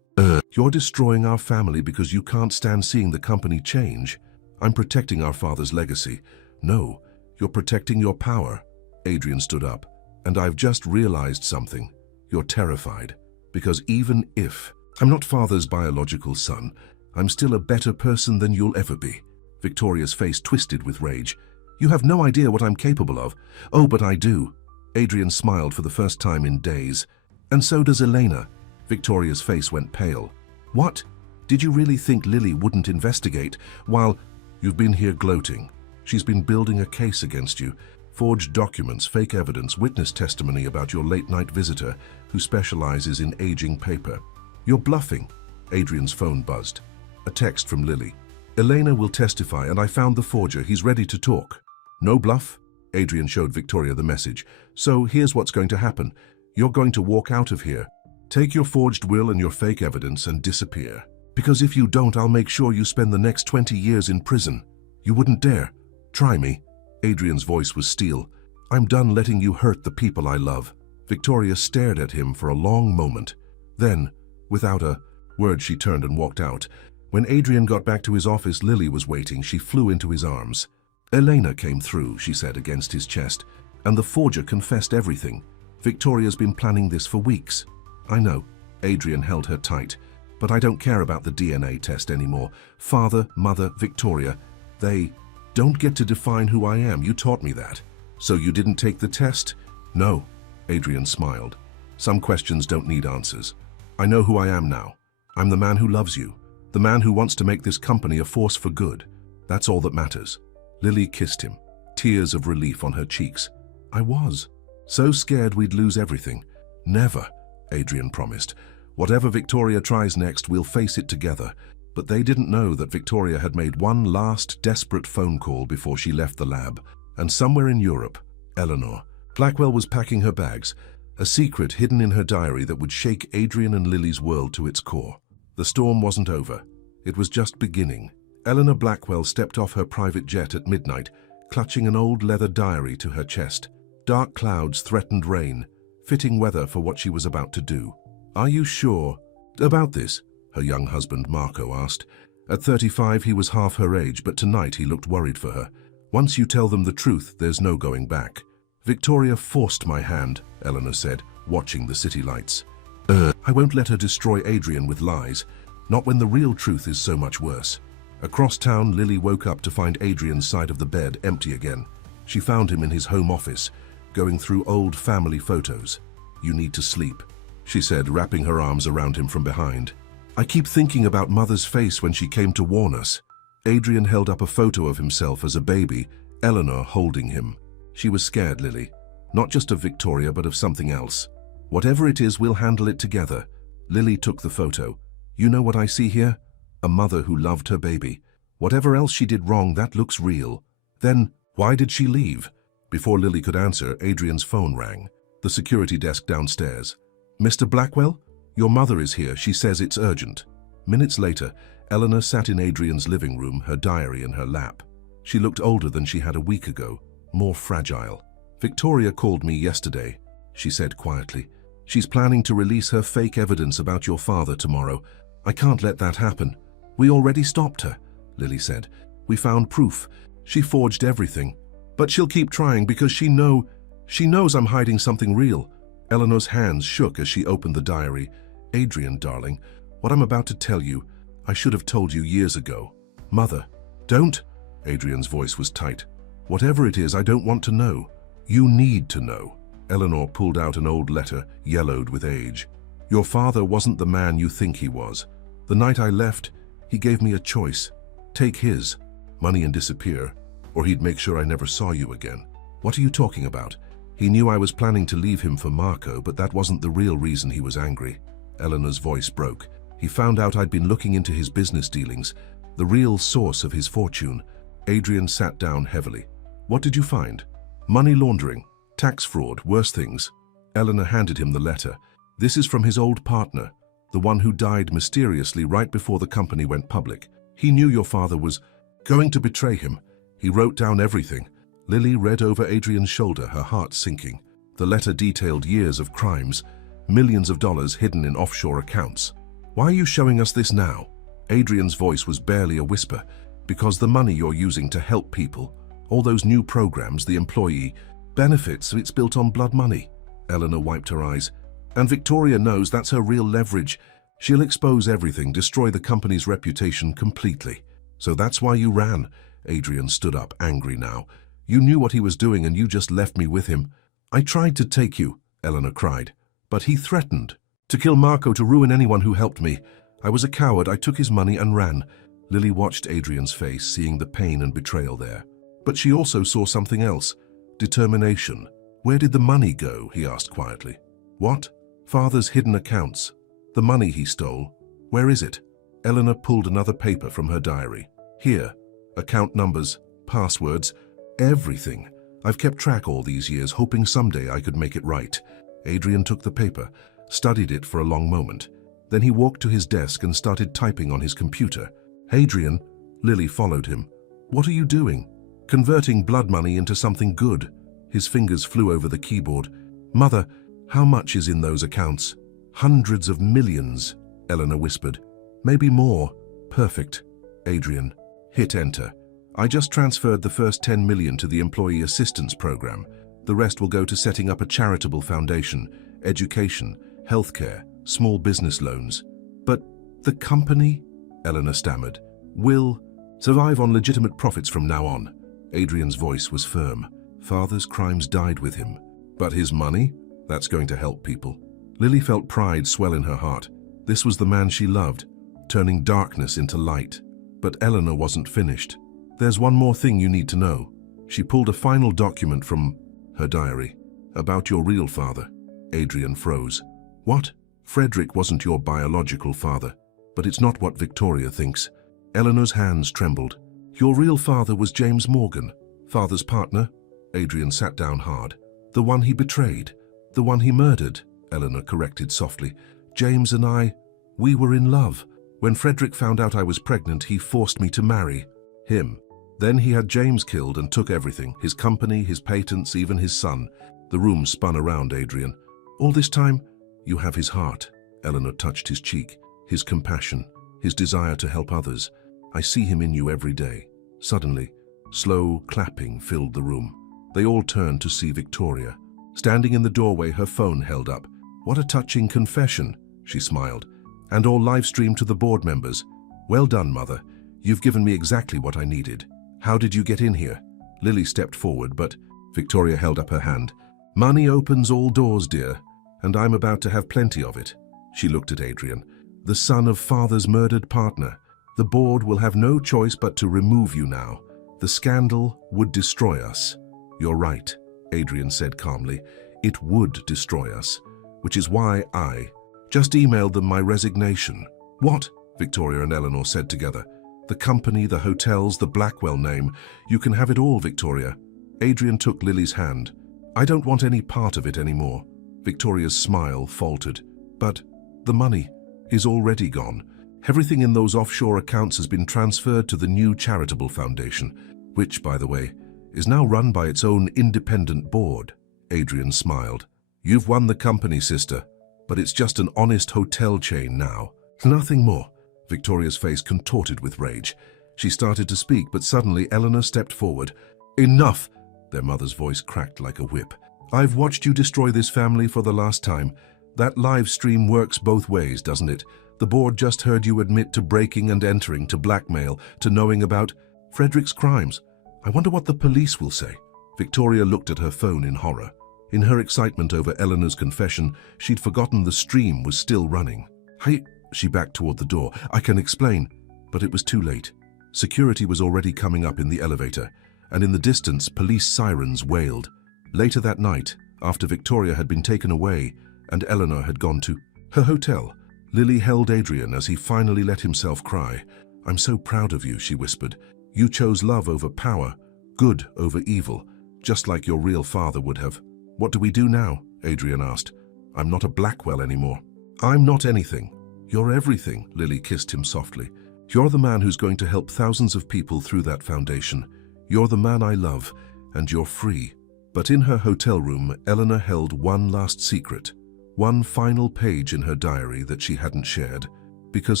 You're destroying our family because you can't stand seeing the company change. I'm protecting our father's legacy. No, you're protecting your power. Adrien stood up. And I've just realized something. You're terrified. Because even if I'm not father's biological son, I'm still a better person than you'll ever be. Victoria's face twisted with rage. You have no idea what I'm capable of. Oh, but I do. Adrien smiled for the first time in days. And so does Elena. Victoria's face went pale. What? Did you really think Lily wouldn't investigate while you've been here gloating? She's been building a case against you. Forged documents, fake evidence, witness testimony about your late-night visitor who specializes in aging paper. You're bluffing. Adrien's phone buzzed. A text from Lily. Elena will testify and I found the forger. He's ready to talk. No bluff? Adrien showed Victoria the message. So here's what's going to happen. You're going to walk out of here. Take your forged will and your fake evidence and disappear. Because if you don't, I'll make sure you spend the next 20 years in prison. You wouldn't dare. Try me. Adrien's voice was steel. I'm done letting you hurt the people I love. Victoria stared at him for a long moment. Then, without a word, she turned and walked out. When Adrien got back to his office, Lily was waiting. She flew into his arms. Elena came through, she said against his chest, and the forger confessed everything. Victoria's been planning this for weeks. I know. Adrien held her tight. But I don't care about the DNA test anymore. Father, mother, Victoria, they don't get to define who I am. You taught me that. So you didn't take the test? No. Adrien smiled. Some questions don't need answers. I know who I am now. I'm the man who loves you. The man who wants to make this company a force for good. That's all that matters. Lily kissed him, tears of relief on her cheeks. I was. So scared we'd lose everything. Never, Adrien promised. Whatever Victoria tries next, we'll face it together. But they didn't know that Victoria had made one last desperate phone call before she left the lab. And somewhere in Europe, Eleanor, Blackwell was packing her bags, a secret hidden in her diary that would shake Adrien and Lily's world to its core. The storm wasn't over. It was just beginning. Eleanor Blackwell stepped off her private jet at midnight, clutching an old leather diary to her chest. Dark clouds threatened rain, fitting weather for what she was about to do. Are you sure about this? Her young husband Marco asked. At 35, he was half her age, but tonight he looked worried for her. Once you tell them the truth, there's no going back. Victoria forced my hand, Eleanor said, watching the city lights. I won't let her destroy Adrien with lies, not when the real truth is so much worse. Across town, Lily woke up to find Adrien's side of the bed empty again. She found him in his home office, going through old family photos. You need to sleep, she said, wrapping her arms around him from behind. I keep thinking about Mother's face when she came to warn us. Adrien held up a photo of himself as a baby, Eleanor holding him. She was scared, Lily. Not just of Victoria, but of something else. Whatever it is, we'll handle it together. Lily took the photo. You know what I see here? A mother who loved her baby. Whatever else she did wrong, that looks real. Then, why did she leave? Before Lily could answer, Adrien's phone rang. The security desk downstairs. Mr. Blackwell? Your mother is here. She says it's urgent. Minutes later, Eleanor sat in Adrien's living room, her diary in her lap. She looked older than she had a week ago, more fragile. Victoria called me yesterday, she said quietly. She's planning to release her fake evidence about your father tomorrow. I can't let that happen. We already stopped her, Lily said. We found proof. She forged everything. But she'll keep trying because she knows I'm hiding something real. Eleanor's hands shook as she opened the diary. Adrien, darling, what I'm about to tell you, I should have told you years ago. Mother, don't. Adrien's voice was tight. Whatever it is, I don't want to know. You need to know. Eleanor pulled out an old letter, yellowed with age. Your father wasn't the man you think he was. The night I left, he gave me a choice. Take his, money and disappear, or he'd make sure I never saw you again. What are you talking about? He knew I was planning to leave him for Marco, but that wasn't the real reason he was angry. Eleanor's voice broke. He found out I'd been looking into his business dealings, the real source of his fortune. Adrien sat down heavily. What did you find? Money laundering, tax fraud, worse things. Eleanor handed him the letter. This is from his old partner, the one who died mysteriously right before the company went public. He knew your father was going to betray him. He wrote down everything. Lily read over Adrien's shoulder, her heart sinking. The letter detailed years of crimes, millions of dollars hidden in offshore accounts. Why are you showing us this now? Adrien's voice was barely a whisper. Because the money you're using to help people, all those new programs, the employee benefits, it's built on blood money. Eleanor wiped her eyes. And Victoria knows that's her real leverage. She'll expose everything, destroy the company's reputation completely. So that's why you ran. Adrien stood up, angry now. You knew what he was doing and you just left me with him. I tried to take you, Eleanor cried. But he threatened to kill Marco, to ruin anyone who helped me. I was a coward, I took his money and ran. Lily watched Adrien's face, seeing the pain and betrayal there. But she also saw something else. Determination. Where did the money go? He asked quietly. What? Father's hidden accounts. The money he stole. Where is it? Eleanor pulled another paper from her diary. Here. Account numbers, passwords, everything. I've kept track all these years, hoping someday I could make it right. Adrien took the paper, studied it for a long moment. Then he walked to his desk and started typing on his computer. Adrien, Lily followed him. What are you doing? Converting blood money into something good. His fingers flew over the keyboard. Mother, how much is in those accounts? Hundreds of millions, Eleanor whispered. Maybe more. Perfect. Adrien. Hit enter. I just transferred the first 10 million to the Employee Assistance Program. The rest will go to setting up a charitable foundation, education, healthcare, small business loans. But the company, Eleanor stammered, will survive on legitimate profits from now on. Adrien's voice was firm. Father's crimes died with him. But his money? That's going to help people. Lily felt pride swell in her heart. This was the man she loved, turning darkness into light. But Eleanor wasn't finished. There's one more thing you need to know. She pulled a final document from her diary. About your real father. Adrien froze. What? Frederick wasn't your biological father. But it's not what Victoria thinks. Eleanor's hands trembled. Your real father was James Morgan. Father's partner? Adrien sat down hard. The one he betrayed. The one he murdered, Eleanor corrected softly. James and I, we were in love. When Frederick found out I was pregnant, he forced me to marry him. Then he had James killed and took everything, his company, his patents, even his son. The room spun around Adrien. All this time, you have his heart. Eleanor touched his cheek, his compassion, his desire to help others. I see him in you every day. Suddenly, slow clapping filled the room. They all turned to see Victoria. Standing in the doorway, her phone held up. What a touching confession, she smiled. And all live streamed to the board members. Well done, Mother. You've given me exactly what I needed. How did you get in here? Lily stepped forward, but Victoria held up her hand. Money opens all doors, dear, and I'm about to have plenty of it. She looked at Adrien. The son of Father's murdered partner. The board will have no choice but to remove you now. The scandal would destroy us. You're right, Adrien said calmly. It would destroy us, which is why I just emailed them my resignation. What? Victoria and Eleanor said together. The company, the hotels, the Blackwell name. You can have it all, Victoria. Adrien took Lily's hand. I don't want any part of it anymore. Victoria's smile faltered. But the money is already gone. Everything in those offshore accounts has been transferred to the new charitable foundation, which, by the way, is now run by its own independent board. Adrien smiled. You've won the company, sister, but it's just an honest hotel chain now. Nothing more. Victoria's face contorted with rage. She started to speak, but suddenly Eleanor stepped forward. Enough! Their mother's voice cracked like a whip. I've watched you destroy this family for the last time. That live stream works both ways, doesn't it? The board just heard you admit to breaking and entering, to blackmail, to knowing about Frederick's crimes. I wonder what the police will say. Victoria looked at her phone in horror. In her excitement over Eleanor's confession, she'd forgotten the stream was still running. Hey, she backed toward the door. I can explain. But it was too late. Security was already coming up in the elevator, and in the distance, police sirens wailed. Later that night, after Victoria had been taken away and Eleanor had gone to her hotel, Lily held Adrien as he finally let himself cry. I'm so proud of you, she whispered. You chose love over power, good over evil, just like your real father would have. What do we do now? Adrien asked. I'm not a Blackwell anymore. I'm not anything. You're everything, Lily kissed him softly. You're the man who's going to help thousands of people through that foundation. You're the man I love, and you're free. But in her hotel room, Eleanor held one last secret. One final page in her diary that she hadn't shared, because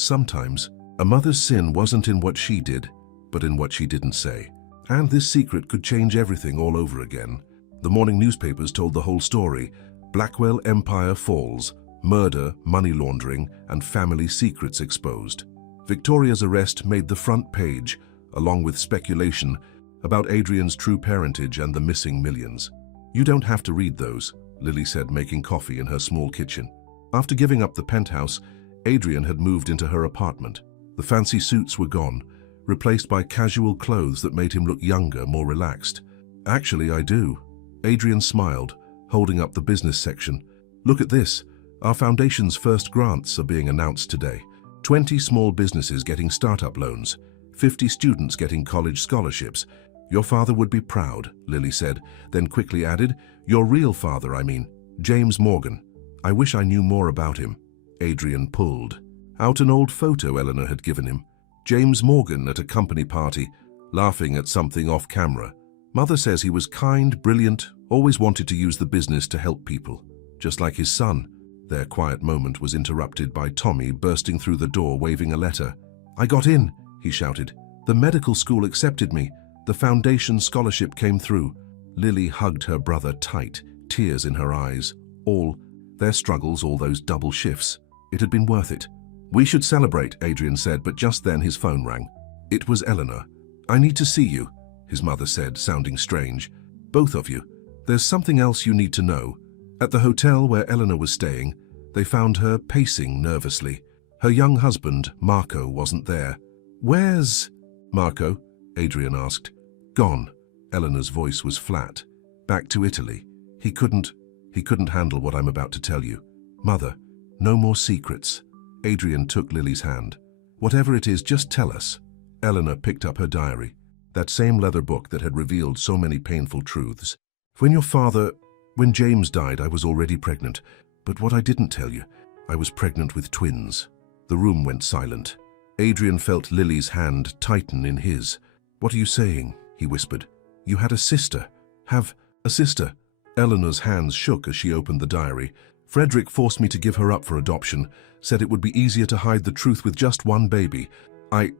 sometimes a mother's sin wasn't in what she did, but in what she didn't say. And this secret could change everything all over again. The morning newspapers told the whole story. Blackwell empire falls, murder, money laundering, and family secrets exposed. Victoria's arrest made the front page, along with speculation about Adrien's true parentage and the missing millions. "You don't have to read those," Lily said, making coffee in her small kitchen. After giving up the penthouse, Adrien had moved into her apartment. The fancy suits were gone, replaced by casual clothes that made him look younger, more relaxed. "Actually, I do." Adrien smiled, holding up the business section. "Look at this. Our foundation's first grants are being announced today. 20 small businesses getting startup loans, 50 students getting college scholarships. Your father would be proud," Lily said, then quickly added, "Your real father, I mean, James Morgan. I wish I knew more about him." Adrien pulled out an old photo Eleanor had given him. James Morgan at a company party, laughing at something off camera. "Mother says he was kind, brilliant, always wanted to use the business to help people, just like his son." Their quiet moment was interrupted by Tommy bursting through the door waving a letter. "I got in," he shouted. "The medical school accepted me. The foundation scholarship came through." Lily hugged her brother tight, tears in her eyes. All their struggles, all those double shifts. It had been worth it. "We should celebrate," Adrien said, but just then his phone rang. It was Eleanor. "I need to see you," his mother said, sounding strange. "Both of you. There's something else you need to know." At the hotel where Eleanor was staying, they found her pacing nervously. Her young husband, Marco, wasn't there. "Where's Marco?" Adrien asked. "Gone." Eleanor's voice was flat. "Back to Italy. He couldn't handle what I'm about to tell you. Mother, no more secrets." Adrien took Lily's hand. "Whatever it is, just tell us." Eleanor picked up her diary, that same leather book that had revealed so many painful truths. When James died, I was already pregnant. But what I didn't tell you, I was pregnant with twins." The room went silent. Adrien felt Lily's hand tighten in his. "What are you saying?" he whispered. "You had a sister." "Have a sister?" Eleanor's hands shook as she opened the diary. "Frederick forced me to give her up for adoption, said it would be easier to hide the truth with just one baby. I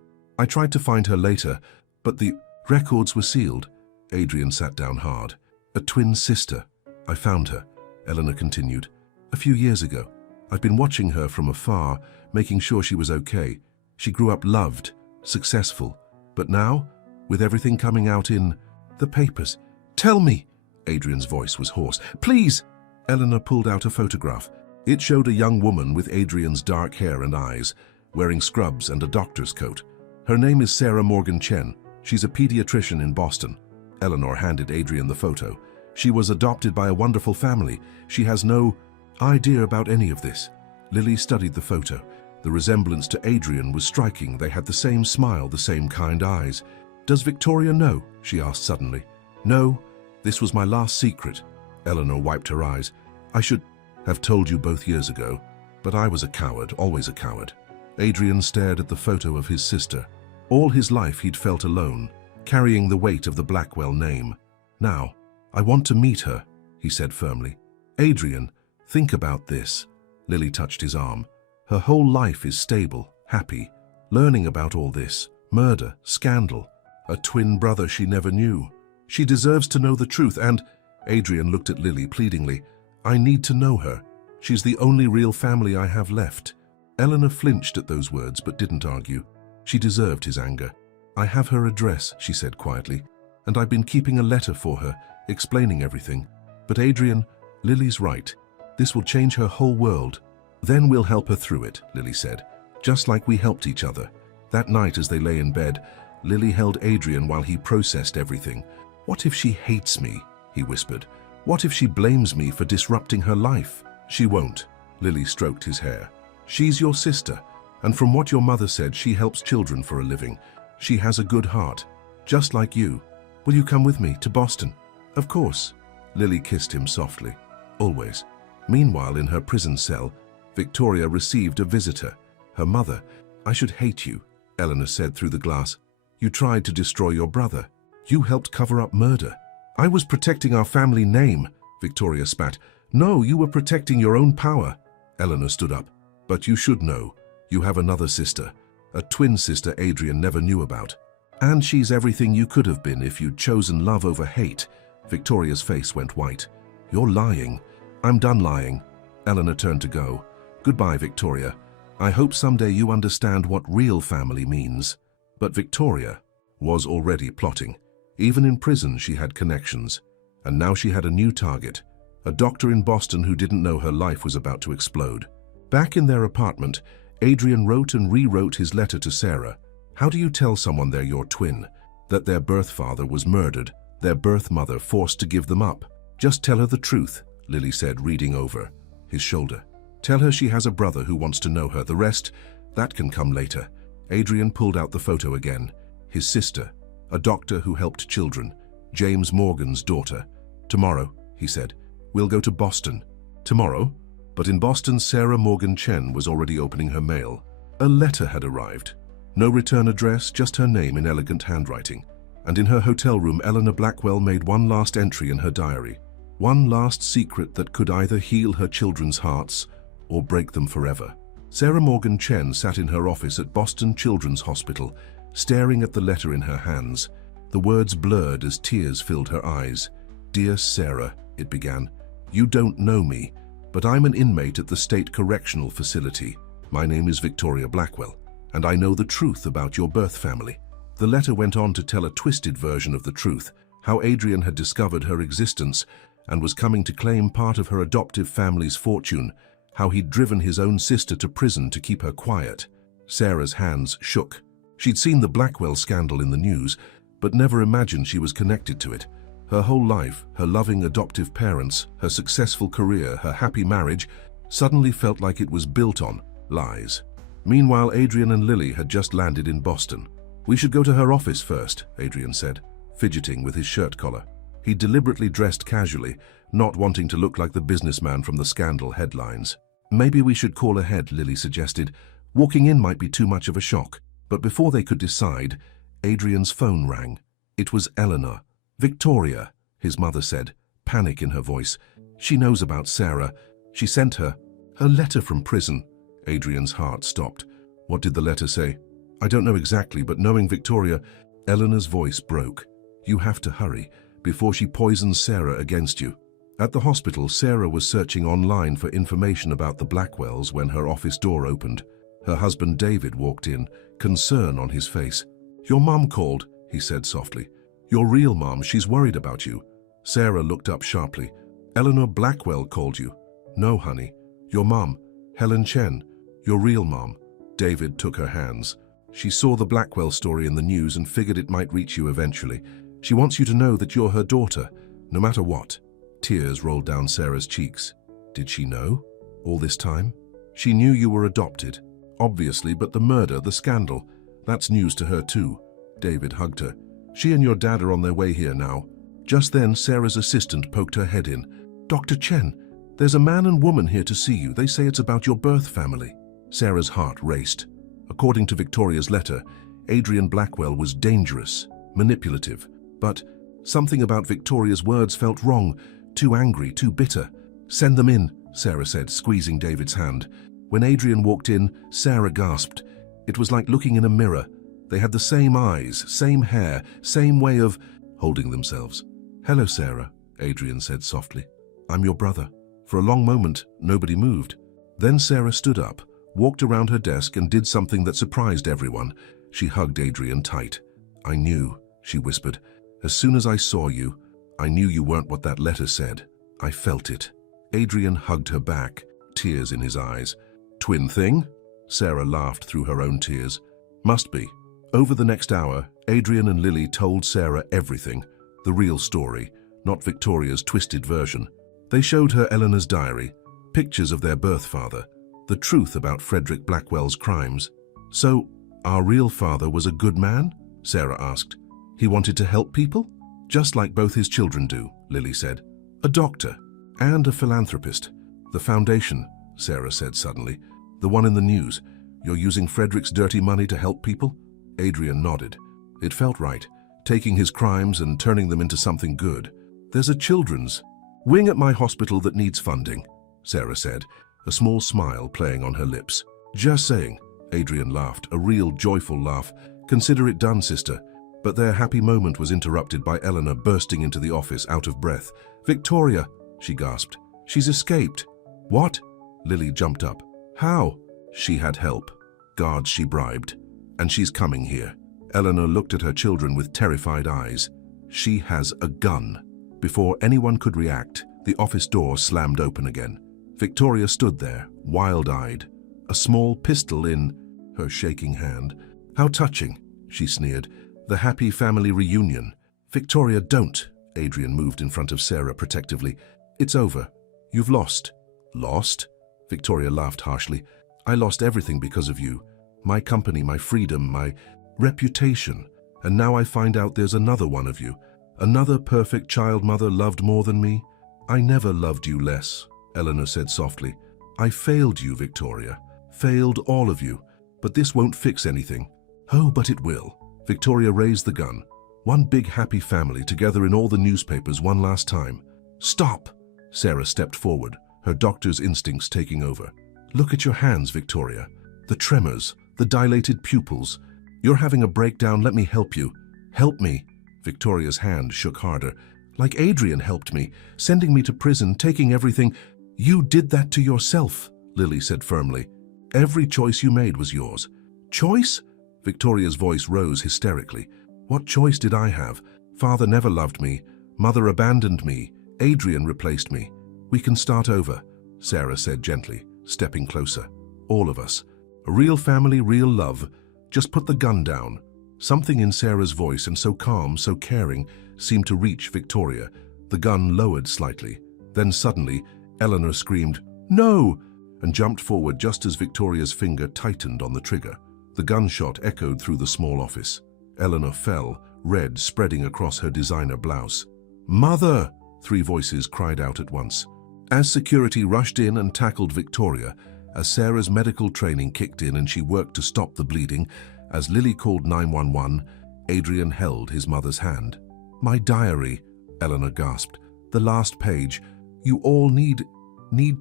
tried to find her later, but the records were sealed." Adrien sat down hard. "A twin sister. I found her," Eleanor continued. "A few years ago. I've been watching her from afar, making sure she was okay. She grew up loved, successful. But now, with everything coming out in the papers—" "Tell me!" Adrien's voice was hoarse. "Please!" Eleanor pulled out a photograph. It showed a young woman with Adrien's dark hair and eyes, wearing scrubs and a doctor's coat. "Her name is Sarah Morgan Chen. She's a pediatrician in Boston." Eleanor handed Adrien the photo. "She was adopted by a wonderful family. She has no idea about any of this." Lily studied the photo. The resemblance to Adrien was striking. They had the same smile, the same kind eyes. "Does Victoria know?" she asked suddenly. "No, this was my last secret." Eleanor wiped her eyes. "I should have told you both years ago, but I was a coward, always a coward." Adrien stared at the photo of his sister. All his life he'd felt alone, carrying the weight of the Blackwell name. "Now, I want to meet her," he said firmly. "Adrien, think about this." Lily touched his arm. "Her whole life is stable, happy, learning about all this. Murder, scandal, a twin brother she never knew. She deserves to know the truth and—" Adrien looked at Lily pleadingly. "I need to know her. She's the only real family I have left." Eleanor flinched at those words but didn't argue. She deserved his anger. "I have her address," she said quietly, "and I've been keeping a letter for her, explaining everything. But Adrien, Lily's right. This will change her whole world. Then we'll help her through it," Lily said, "just like we helped each other." That night as they lay in bed, Lily held Adrien while he processed everything. "What if she hates me?" he whispered. "What if she blames me for disrupting her life?" "She won't." Lily stroked his hair. "She's your sister, and from what your mother said, she helps children for a living. She has a good heart, just like you. Will you come with me to Boston?" "Of course." Lily kissed him softly. "Always." Meanwhile, in her prison cell, Victoria received a visitor. Her mother. "I should hate you," Eleanor said through the glass. "You tried to destroy your brother. You helped cover up murder." "I was protecting our family name," Victoria spat. No, you were protecting your own power. Eleanor stood up. But you should know. You have another sister. A twin sister Adrien never knew about. And she's everything you could have been if you'd chosen love over hate. Victoria's face went white. You're lying. I'm done lying. Eleanor turned to go. Goodbye, Victoria. I hope someday you understand what real family means. But Victoria was already plotting. Even in prison, she had connections. And now she had a new target. A doctor in Boston who didn't know her life was about to explode. Back in their apartment, Adrien wrote and rewrote his letter to Sarah. How do you tell someone they're your twin? That their birth father was murdered, their birth mother forced to give them up? Just tell her the truth, Lily said, reading over his shoulder. Tell her she has a brother who wants to know her. The rest, that can come later. Adrien pulled out the photo again. His sister, a doctor who helped children, James Morgan's daughter. Tomorrow, he said, we'll go to Boston. Tomorrow? But in Boston, Sarah Morgan Chen was already opening her mail. A letter had arrived. No return address, just her name in elegant handwriting. And in her hotel room, Eleanor Blackwell made one last entry in her diary. One last secret that could either heal her children's hearts or break them forever. Sarah Morgan Chen sat in her office at Boston Children's Hospital, staring at the letter in her hands. The words blurred as tears filled her eyes. Dear Sarah, it began, you don't know me, but I'm an inmate at the State Correctional Facility. My name is Victoria Blackwell, and I know the truth about your birth family. The letter went on to tell a twisted version of the truth, how Adrien had discovered her existence and was coming to claim part of her adoptive family's fortune, how he'd driven his own sister to prison to keep her quiet. Sarah's hands shook. She'd seen the Blackwell scandal in the news, but never imagined she was connected to it. Her whole life, her loving adoptive parents, her successful career, her happy marriage, suddenly felt like it was built on lies. Meanwhile, Adrien and Lily had just landed in Boston. We should go to her office first, Adrien said, fidgeting with his shirt collar. He deliberately dressed casually, not wanting to look like the businessman from the scandal headlines. Maybe we should call ahead, Lily suggested. Walking in might be too much of a shock. But before they could decide, Adrien's phone rang. It was Eleanor. Victoria, his mother said, panic in her voice. She knows about Sarah. She sent her letter from prison. Adrien's heart stopped. What did the letter say? I don't know exactly, but knowing Victoria, Eleanor's voice broke. You have to hurry, before she poisons Sarah against you. At the hospital, Sarah was searching online for information about the Blackwells when her office door opened. Her husband David walked in, concern on his face. Your mom called, he said softly. Your real mom, she's worried about you. Sarah looked up sharply. Eleanor Blackwell called you. No, honey. Your mom, Helen Chen. Your real mom. David took her hands. She saw the Blackwell story in the news and figured it might reach you eventually. She wants you to know that you're her daughter, no matter what. Tears rolled down Sarah's cheeks. Did she know? All this time? She knew you were adopted. Obviously, but the murder, the scandal, that's news to her too. David hugged her. She and your dad are on their way here now. Just then, Sarah's assistant poked her head in. Dr. Chen, there's a man and woman here to see you. They say it's about your birth family. Sarah's heart raced. According to Victoria's letter, Adrien Blackwell was dangerous, manipulative. But something about Victoria's words felt wrong, too angry, too bitter. Send them in, Sarah said, squeezing David's hand. When Adrien walked in, Sarah gasped. It was like looking in a mirror. They had the same eyes, same hair, same way of holding themselves. Hello, Sarah, Adrien said softly. I'm your brother. For a long moment, nobody moved. Then Sarah stood up, walked around her desk and did something that surprised everyone. She hugged Adrien tight. I knew, she whispered. As soon as I saw you, I knew you weren't what that letter said. I felt it. Adrien hugged her back, tears in his eyes. Twin thing? Sarah laughed through her own tears. Must be. Over the next hour, Adrien and Lily told Sarah everything. The real story, not Victoria's twisted version. They showed her Eleanor's diary, pictures of their birth father, the truth about Frederick Blackwell's crimes. So, our real father was a good man? Sarah asked. He wanted to help people? Just like both his children do, Lily said. A doctor and a philanthropist. The foundation, Sarah said suddenly. The one in the news. You're using Frederick's dirty money to help people? Adrien nodded. It felt right, taking his crimes and turning them into something good. There's a children's Wing at my hospital that needs funding, Sarah said, a small smile playing on her lips. Just saying, Adrien laughed, a real joyful laugh. Consider it done, sister. But their happy moment was interrupted by Eleanor bursting into the office, out of breath. Victoria, she gasped. She's escaped. What? Lily jumped up. How? She had help. Guards she bribed. And she's coming here. Eleanor looked at her children with terrified eyes. She has a gun. Before anyone could react, the office door slammed open again. Victoria stood there, wild-eyed, a small pistol in her shaking hand. How touching, she sneered. The happy family reunion. Victoria, don't. Adrien moved in front of Sarah protectively. It's over. You've lost. Lost? Victoria laughed harshly. I lost everything because of you. My company, my freedom, my reputation. And now I find out there's another one of you. Another perfect child mother loved more than me. I never loved you less, Eleanor said softly. I failed you, Victoria. Failed all of you. But this won't fix anything. Oh, but it will. Victoria raised the gun. One big happy family together in all the newspapers one last time. Stop! Sarah stepped forward, her doctor's instincts taking over. Look at your hands, Victoria. The tremors, the dilated pupils. You're having a breakdown, let me help you. Help me. Victoria's hand shook harder. Like Adrien helped me, sending me to prison, taking everything. You did that to yourself, Lily said firmly. Every choice you made was yours. Choice? Victoria's voice rose hysterically. What choice did I have? Father never loved me. Mother abandoned me. Adrien replaced me. We can start over, Sarah said gently, stepping closer. All of us. A real family, real love. Just put the gun down. Something in Sarah's voice, and so calm, so caring, seemed to reach Victoria. The gun lowered slightly. Then suddenly, Eleanor screamed, "No!" and jumped forward just as Victoria's finger tightened on the trigger. The gunshot echoed through the small office. Eleanor fell, red spreading across her designer blouse. "Mother!" 3 voices cried out at once. As security rushed in and tackled Victoria, as Sarah's medical training kicked in and she worked to stop the bleeding, as Lily called 911, Adrien held his mother's hand. "My diary," Eleanor gasped. "The last page. You all need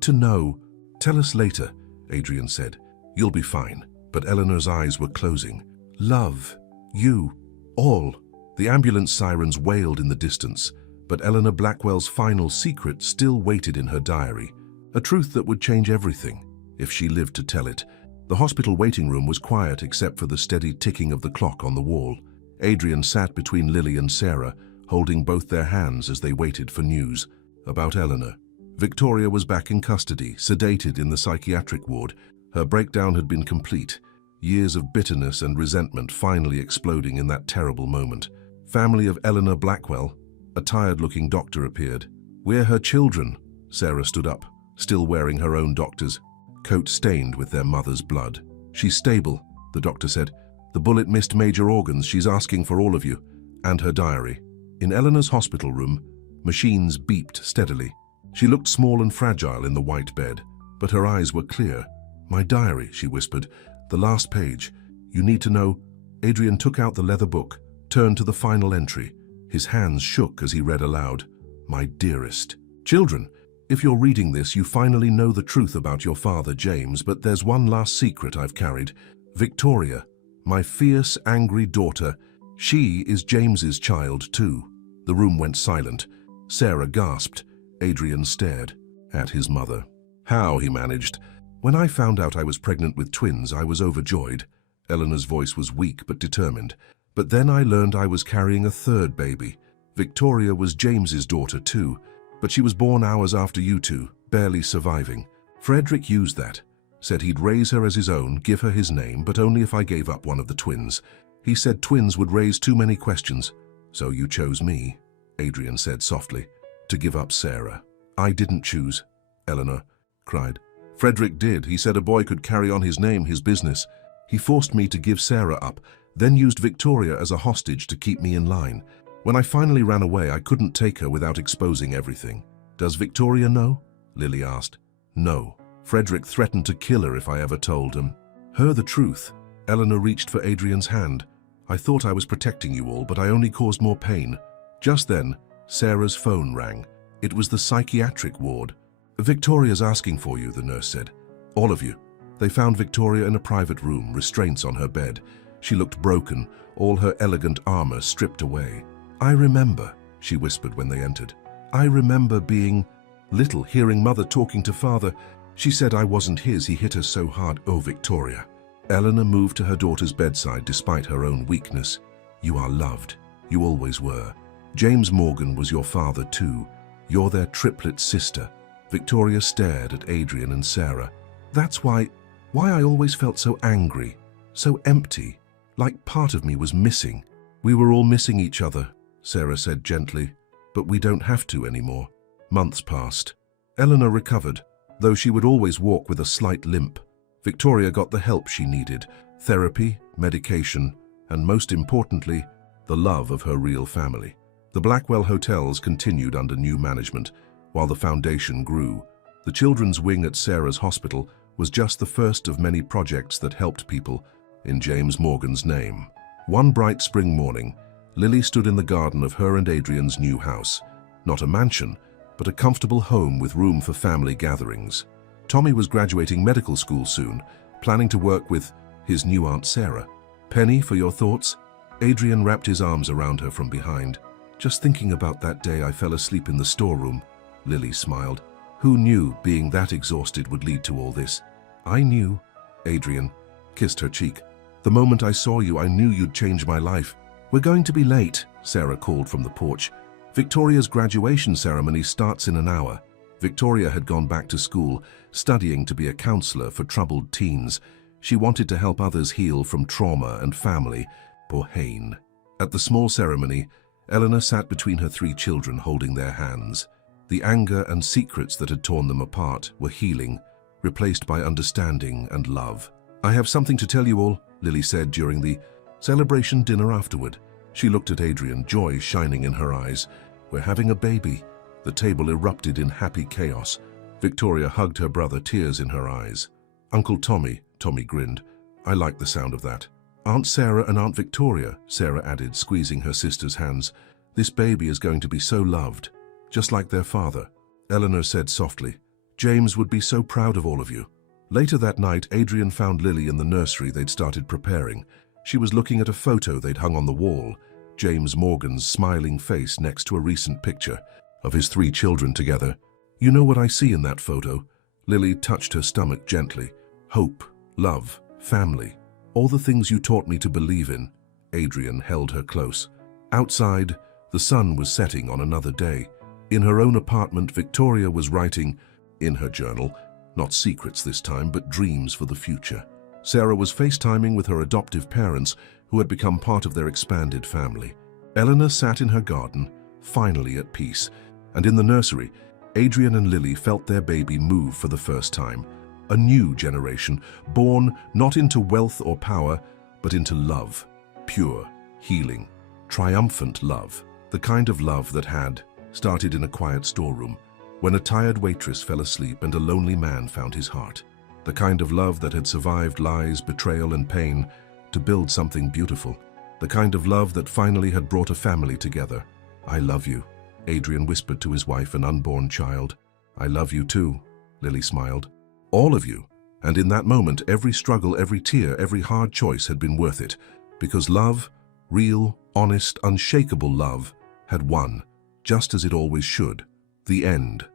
to know." "Tell us later," Adrien said. "You'll be fine." But Eleanor's eyes were closing. "Love. You. All." The ambulance sirens wailed in the distance, but Eleanor Blackwell's final secret still waited in her diary. A truth that would change everything, if she lived to tell it. The hospital waiting room was quiet except for the steady ticking of the clock on the wall. Adrien sat between Lily and Sarah, holding both their hands as they waited for news about Eleanor. Victoria was back in custody, sedated in the psychiatric ward. Her breakdown had been complete, years of bitterness and resentment finally exploding in that terrible moment. Family of Eleanor Blackwell, a tired-looking doctor appeared. "We're her children." Sarah stood up, still wearing her own doctor's coat stained with their mother's blood. "She's stable," the doctor said. "The bullet missed major organs. She's asking for all of you." And her diary. In Eleanor's hospital room, machines beeped steadily. She looked small and fragile in the white bed, but her eyes were clear. "My diary," she whispered. "The last page. You need to know." Adrien took out the leather book, turned to the final entry. His hands shook as he read aloud. "My dearest children, if you're reading this, you finally know the truth about your father, James, but there's one last secret I've carried. Victoria, my fierce, angry daughter, she is James's child too." The room went silent. Sarah gasped. Adrien stared at his mother. "How?" he managed. "When I found out I was pregnant with twins, I was overjoyed." Eleanor's voice was weak but determined. "But then I learned I was carrying a third baby. Victoria was James's daughter too, but she was born hours after you two, barely surviving. Frederick used that. Said he'd raise her as his own, give her his name, but only if I gave up one of the twins. He said twins would raise too many questions. So you chose me," Adrien said softly, "to give up Sarah." "I didn't choose," Eleanor cried. "Frederick did. He said a boy could carry on his name, his business. He forced me to give Sarah up, then used Victoria as a hostage to keep me in line. When I finally ran away, I couldn't take her without exposing everything." "Does Victoria know?" Lily asked. "No. Frederick threatened to kill her if I ever told him." "Her the truth." Eleanor reached for Adrien's hand. "I thought I was protecting you all, but I only caused more pain." Just then, Sarah's phone rang. It was the psychiatric ward. Victoria's asking for you, the nurse said. All of you. They found Victoria in a private room, restraints on her bed. She looked broken, all her elegant armor stripped away. I remember, she whispered when they entered. I remember being little, hearing Mother talking to Father. She said I wasn't his, he hit her so hard. Oh, Victoria. Eleanor moved to her daughter's bedside despite her own weakness. You are loved. You always were. James Morgan was your father too. You're their triplet sister. Victoria stared at Adrien and Sarah. That's why I always felt so angry, so empty, like part of me was missing. We were all missing each other, Sarah said gently, but we don't have to anymore. Months passed. Eleanor recovered, though she would always walk with a slight limp. Victoria got the help she needed, therapy, medication, and most importantly, the love of her real family. The Blackwell hotels continued under new management, while the foundation grew. The children's wing at Sarah's hospital was just the first of many projects that helped people in James Morgan's name. One bright spring morning, Lily stood in the garden of her and Adrien's new house. Not a mansion, but a comfortable home with room for family gatherings. Tommy was graduating medical school soon, planning to work with his new Aunt Sarah. Penny, for your thoughts? Adrien wrapped his arms around her from behind. Just thinking about that day I fell asleep in the storeroom. Lily smiled. Who knew being that exhausted would lead to all this? I knew. Adrien kissed her cheek. The moment I saw you, I knew you'd change my life. We're going to be late, Sarah called from the porch. Victoria's graduation ceremony starts in an hour. Victoria had gone back to school, studying to be a counselor for troubled teens. She wanted to help others heal from trauma and family, or pain. At the small ceremony, Eleanor sat between her 3 children holding their hands. The anger and secrets that had torn them apart were healing, replaced by understanding and love. I have something to tell you all, Lily said during the celebration dinner afterward. She looked at Adrien, joy shining in her eyes. We're having a baby. The table erupted in happy chaos. Victoria hugged her brother, tears in her eyes. Uncle Tommy grinned. I like the sound of that. Aunt Sarah and Aunt Victoria, Sarah added, squeezing her sister's hands. This baby is going to be so loved, just like their father. Eleanor said softly, James would be so proud of all of you. Later that night, Adrien found Lily in the nursery they'd started preparing. She was looking at a photo they'd hung on the wall, James Morgan's smiling face next to a recent picture of his 3 children together. You know what I see in that photo? Lily touched her stomach gently. Hope, love, family, all the things you taught me to believe in. Adrien held her close. Outside, the sun was setting on another day. In her own apartment, Victoria was writing, in her journal, not secrets this time, but dreams for the future. Sarah was FaceTiming with her adoptive parents, who had become part of their expanded family. Eleanor sat in her garden, finally at peace, and in the nursery, Adrien and Lily felt their baby move for the first time. A new generation, born not into wealth or power, but into love. Pure, healing, triumphant love. The kind of love that had started in a quiet storeroom, when a tired waitress fell asleep and a lonely man found his heart. The kind of love that had survived lies, betrayal, and pain to build something beautiful. The kind of love that finally had brought a family together. I love you, Adrien whispered to his wife and unborn child. I love you too, Lily smiled. All of you. And in that moment, every struggle, every tear, every hard choice had been worth it. Because love, real, honest, unshakable love, had won, just as it always should. The end.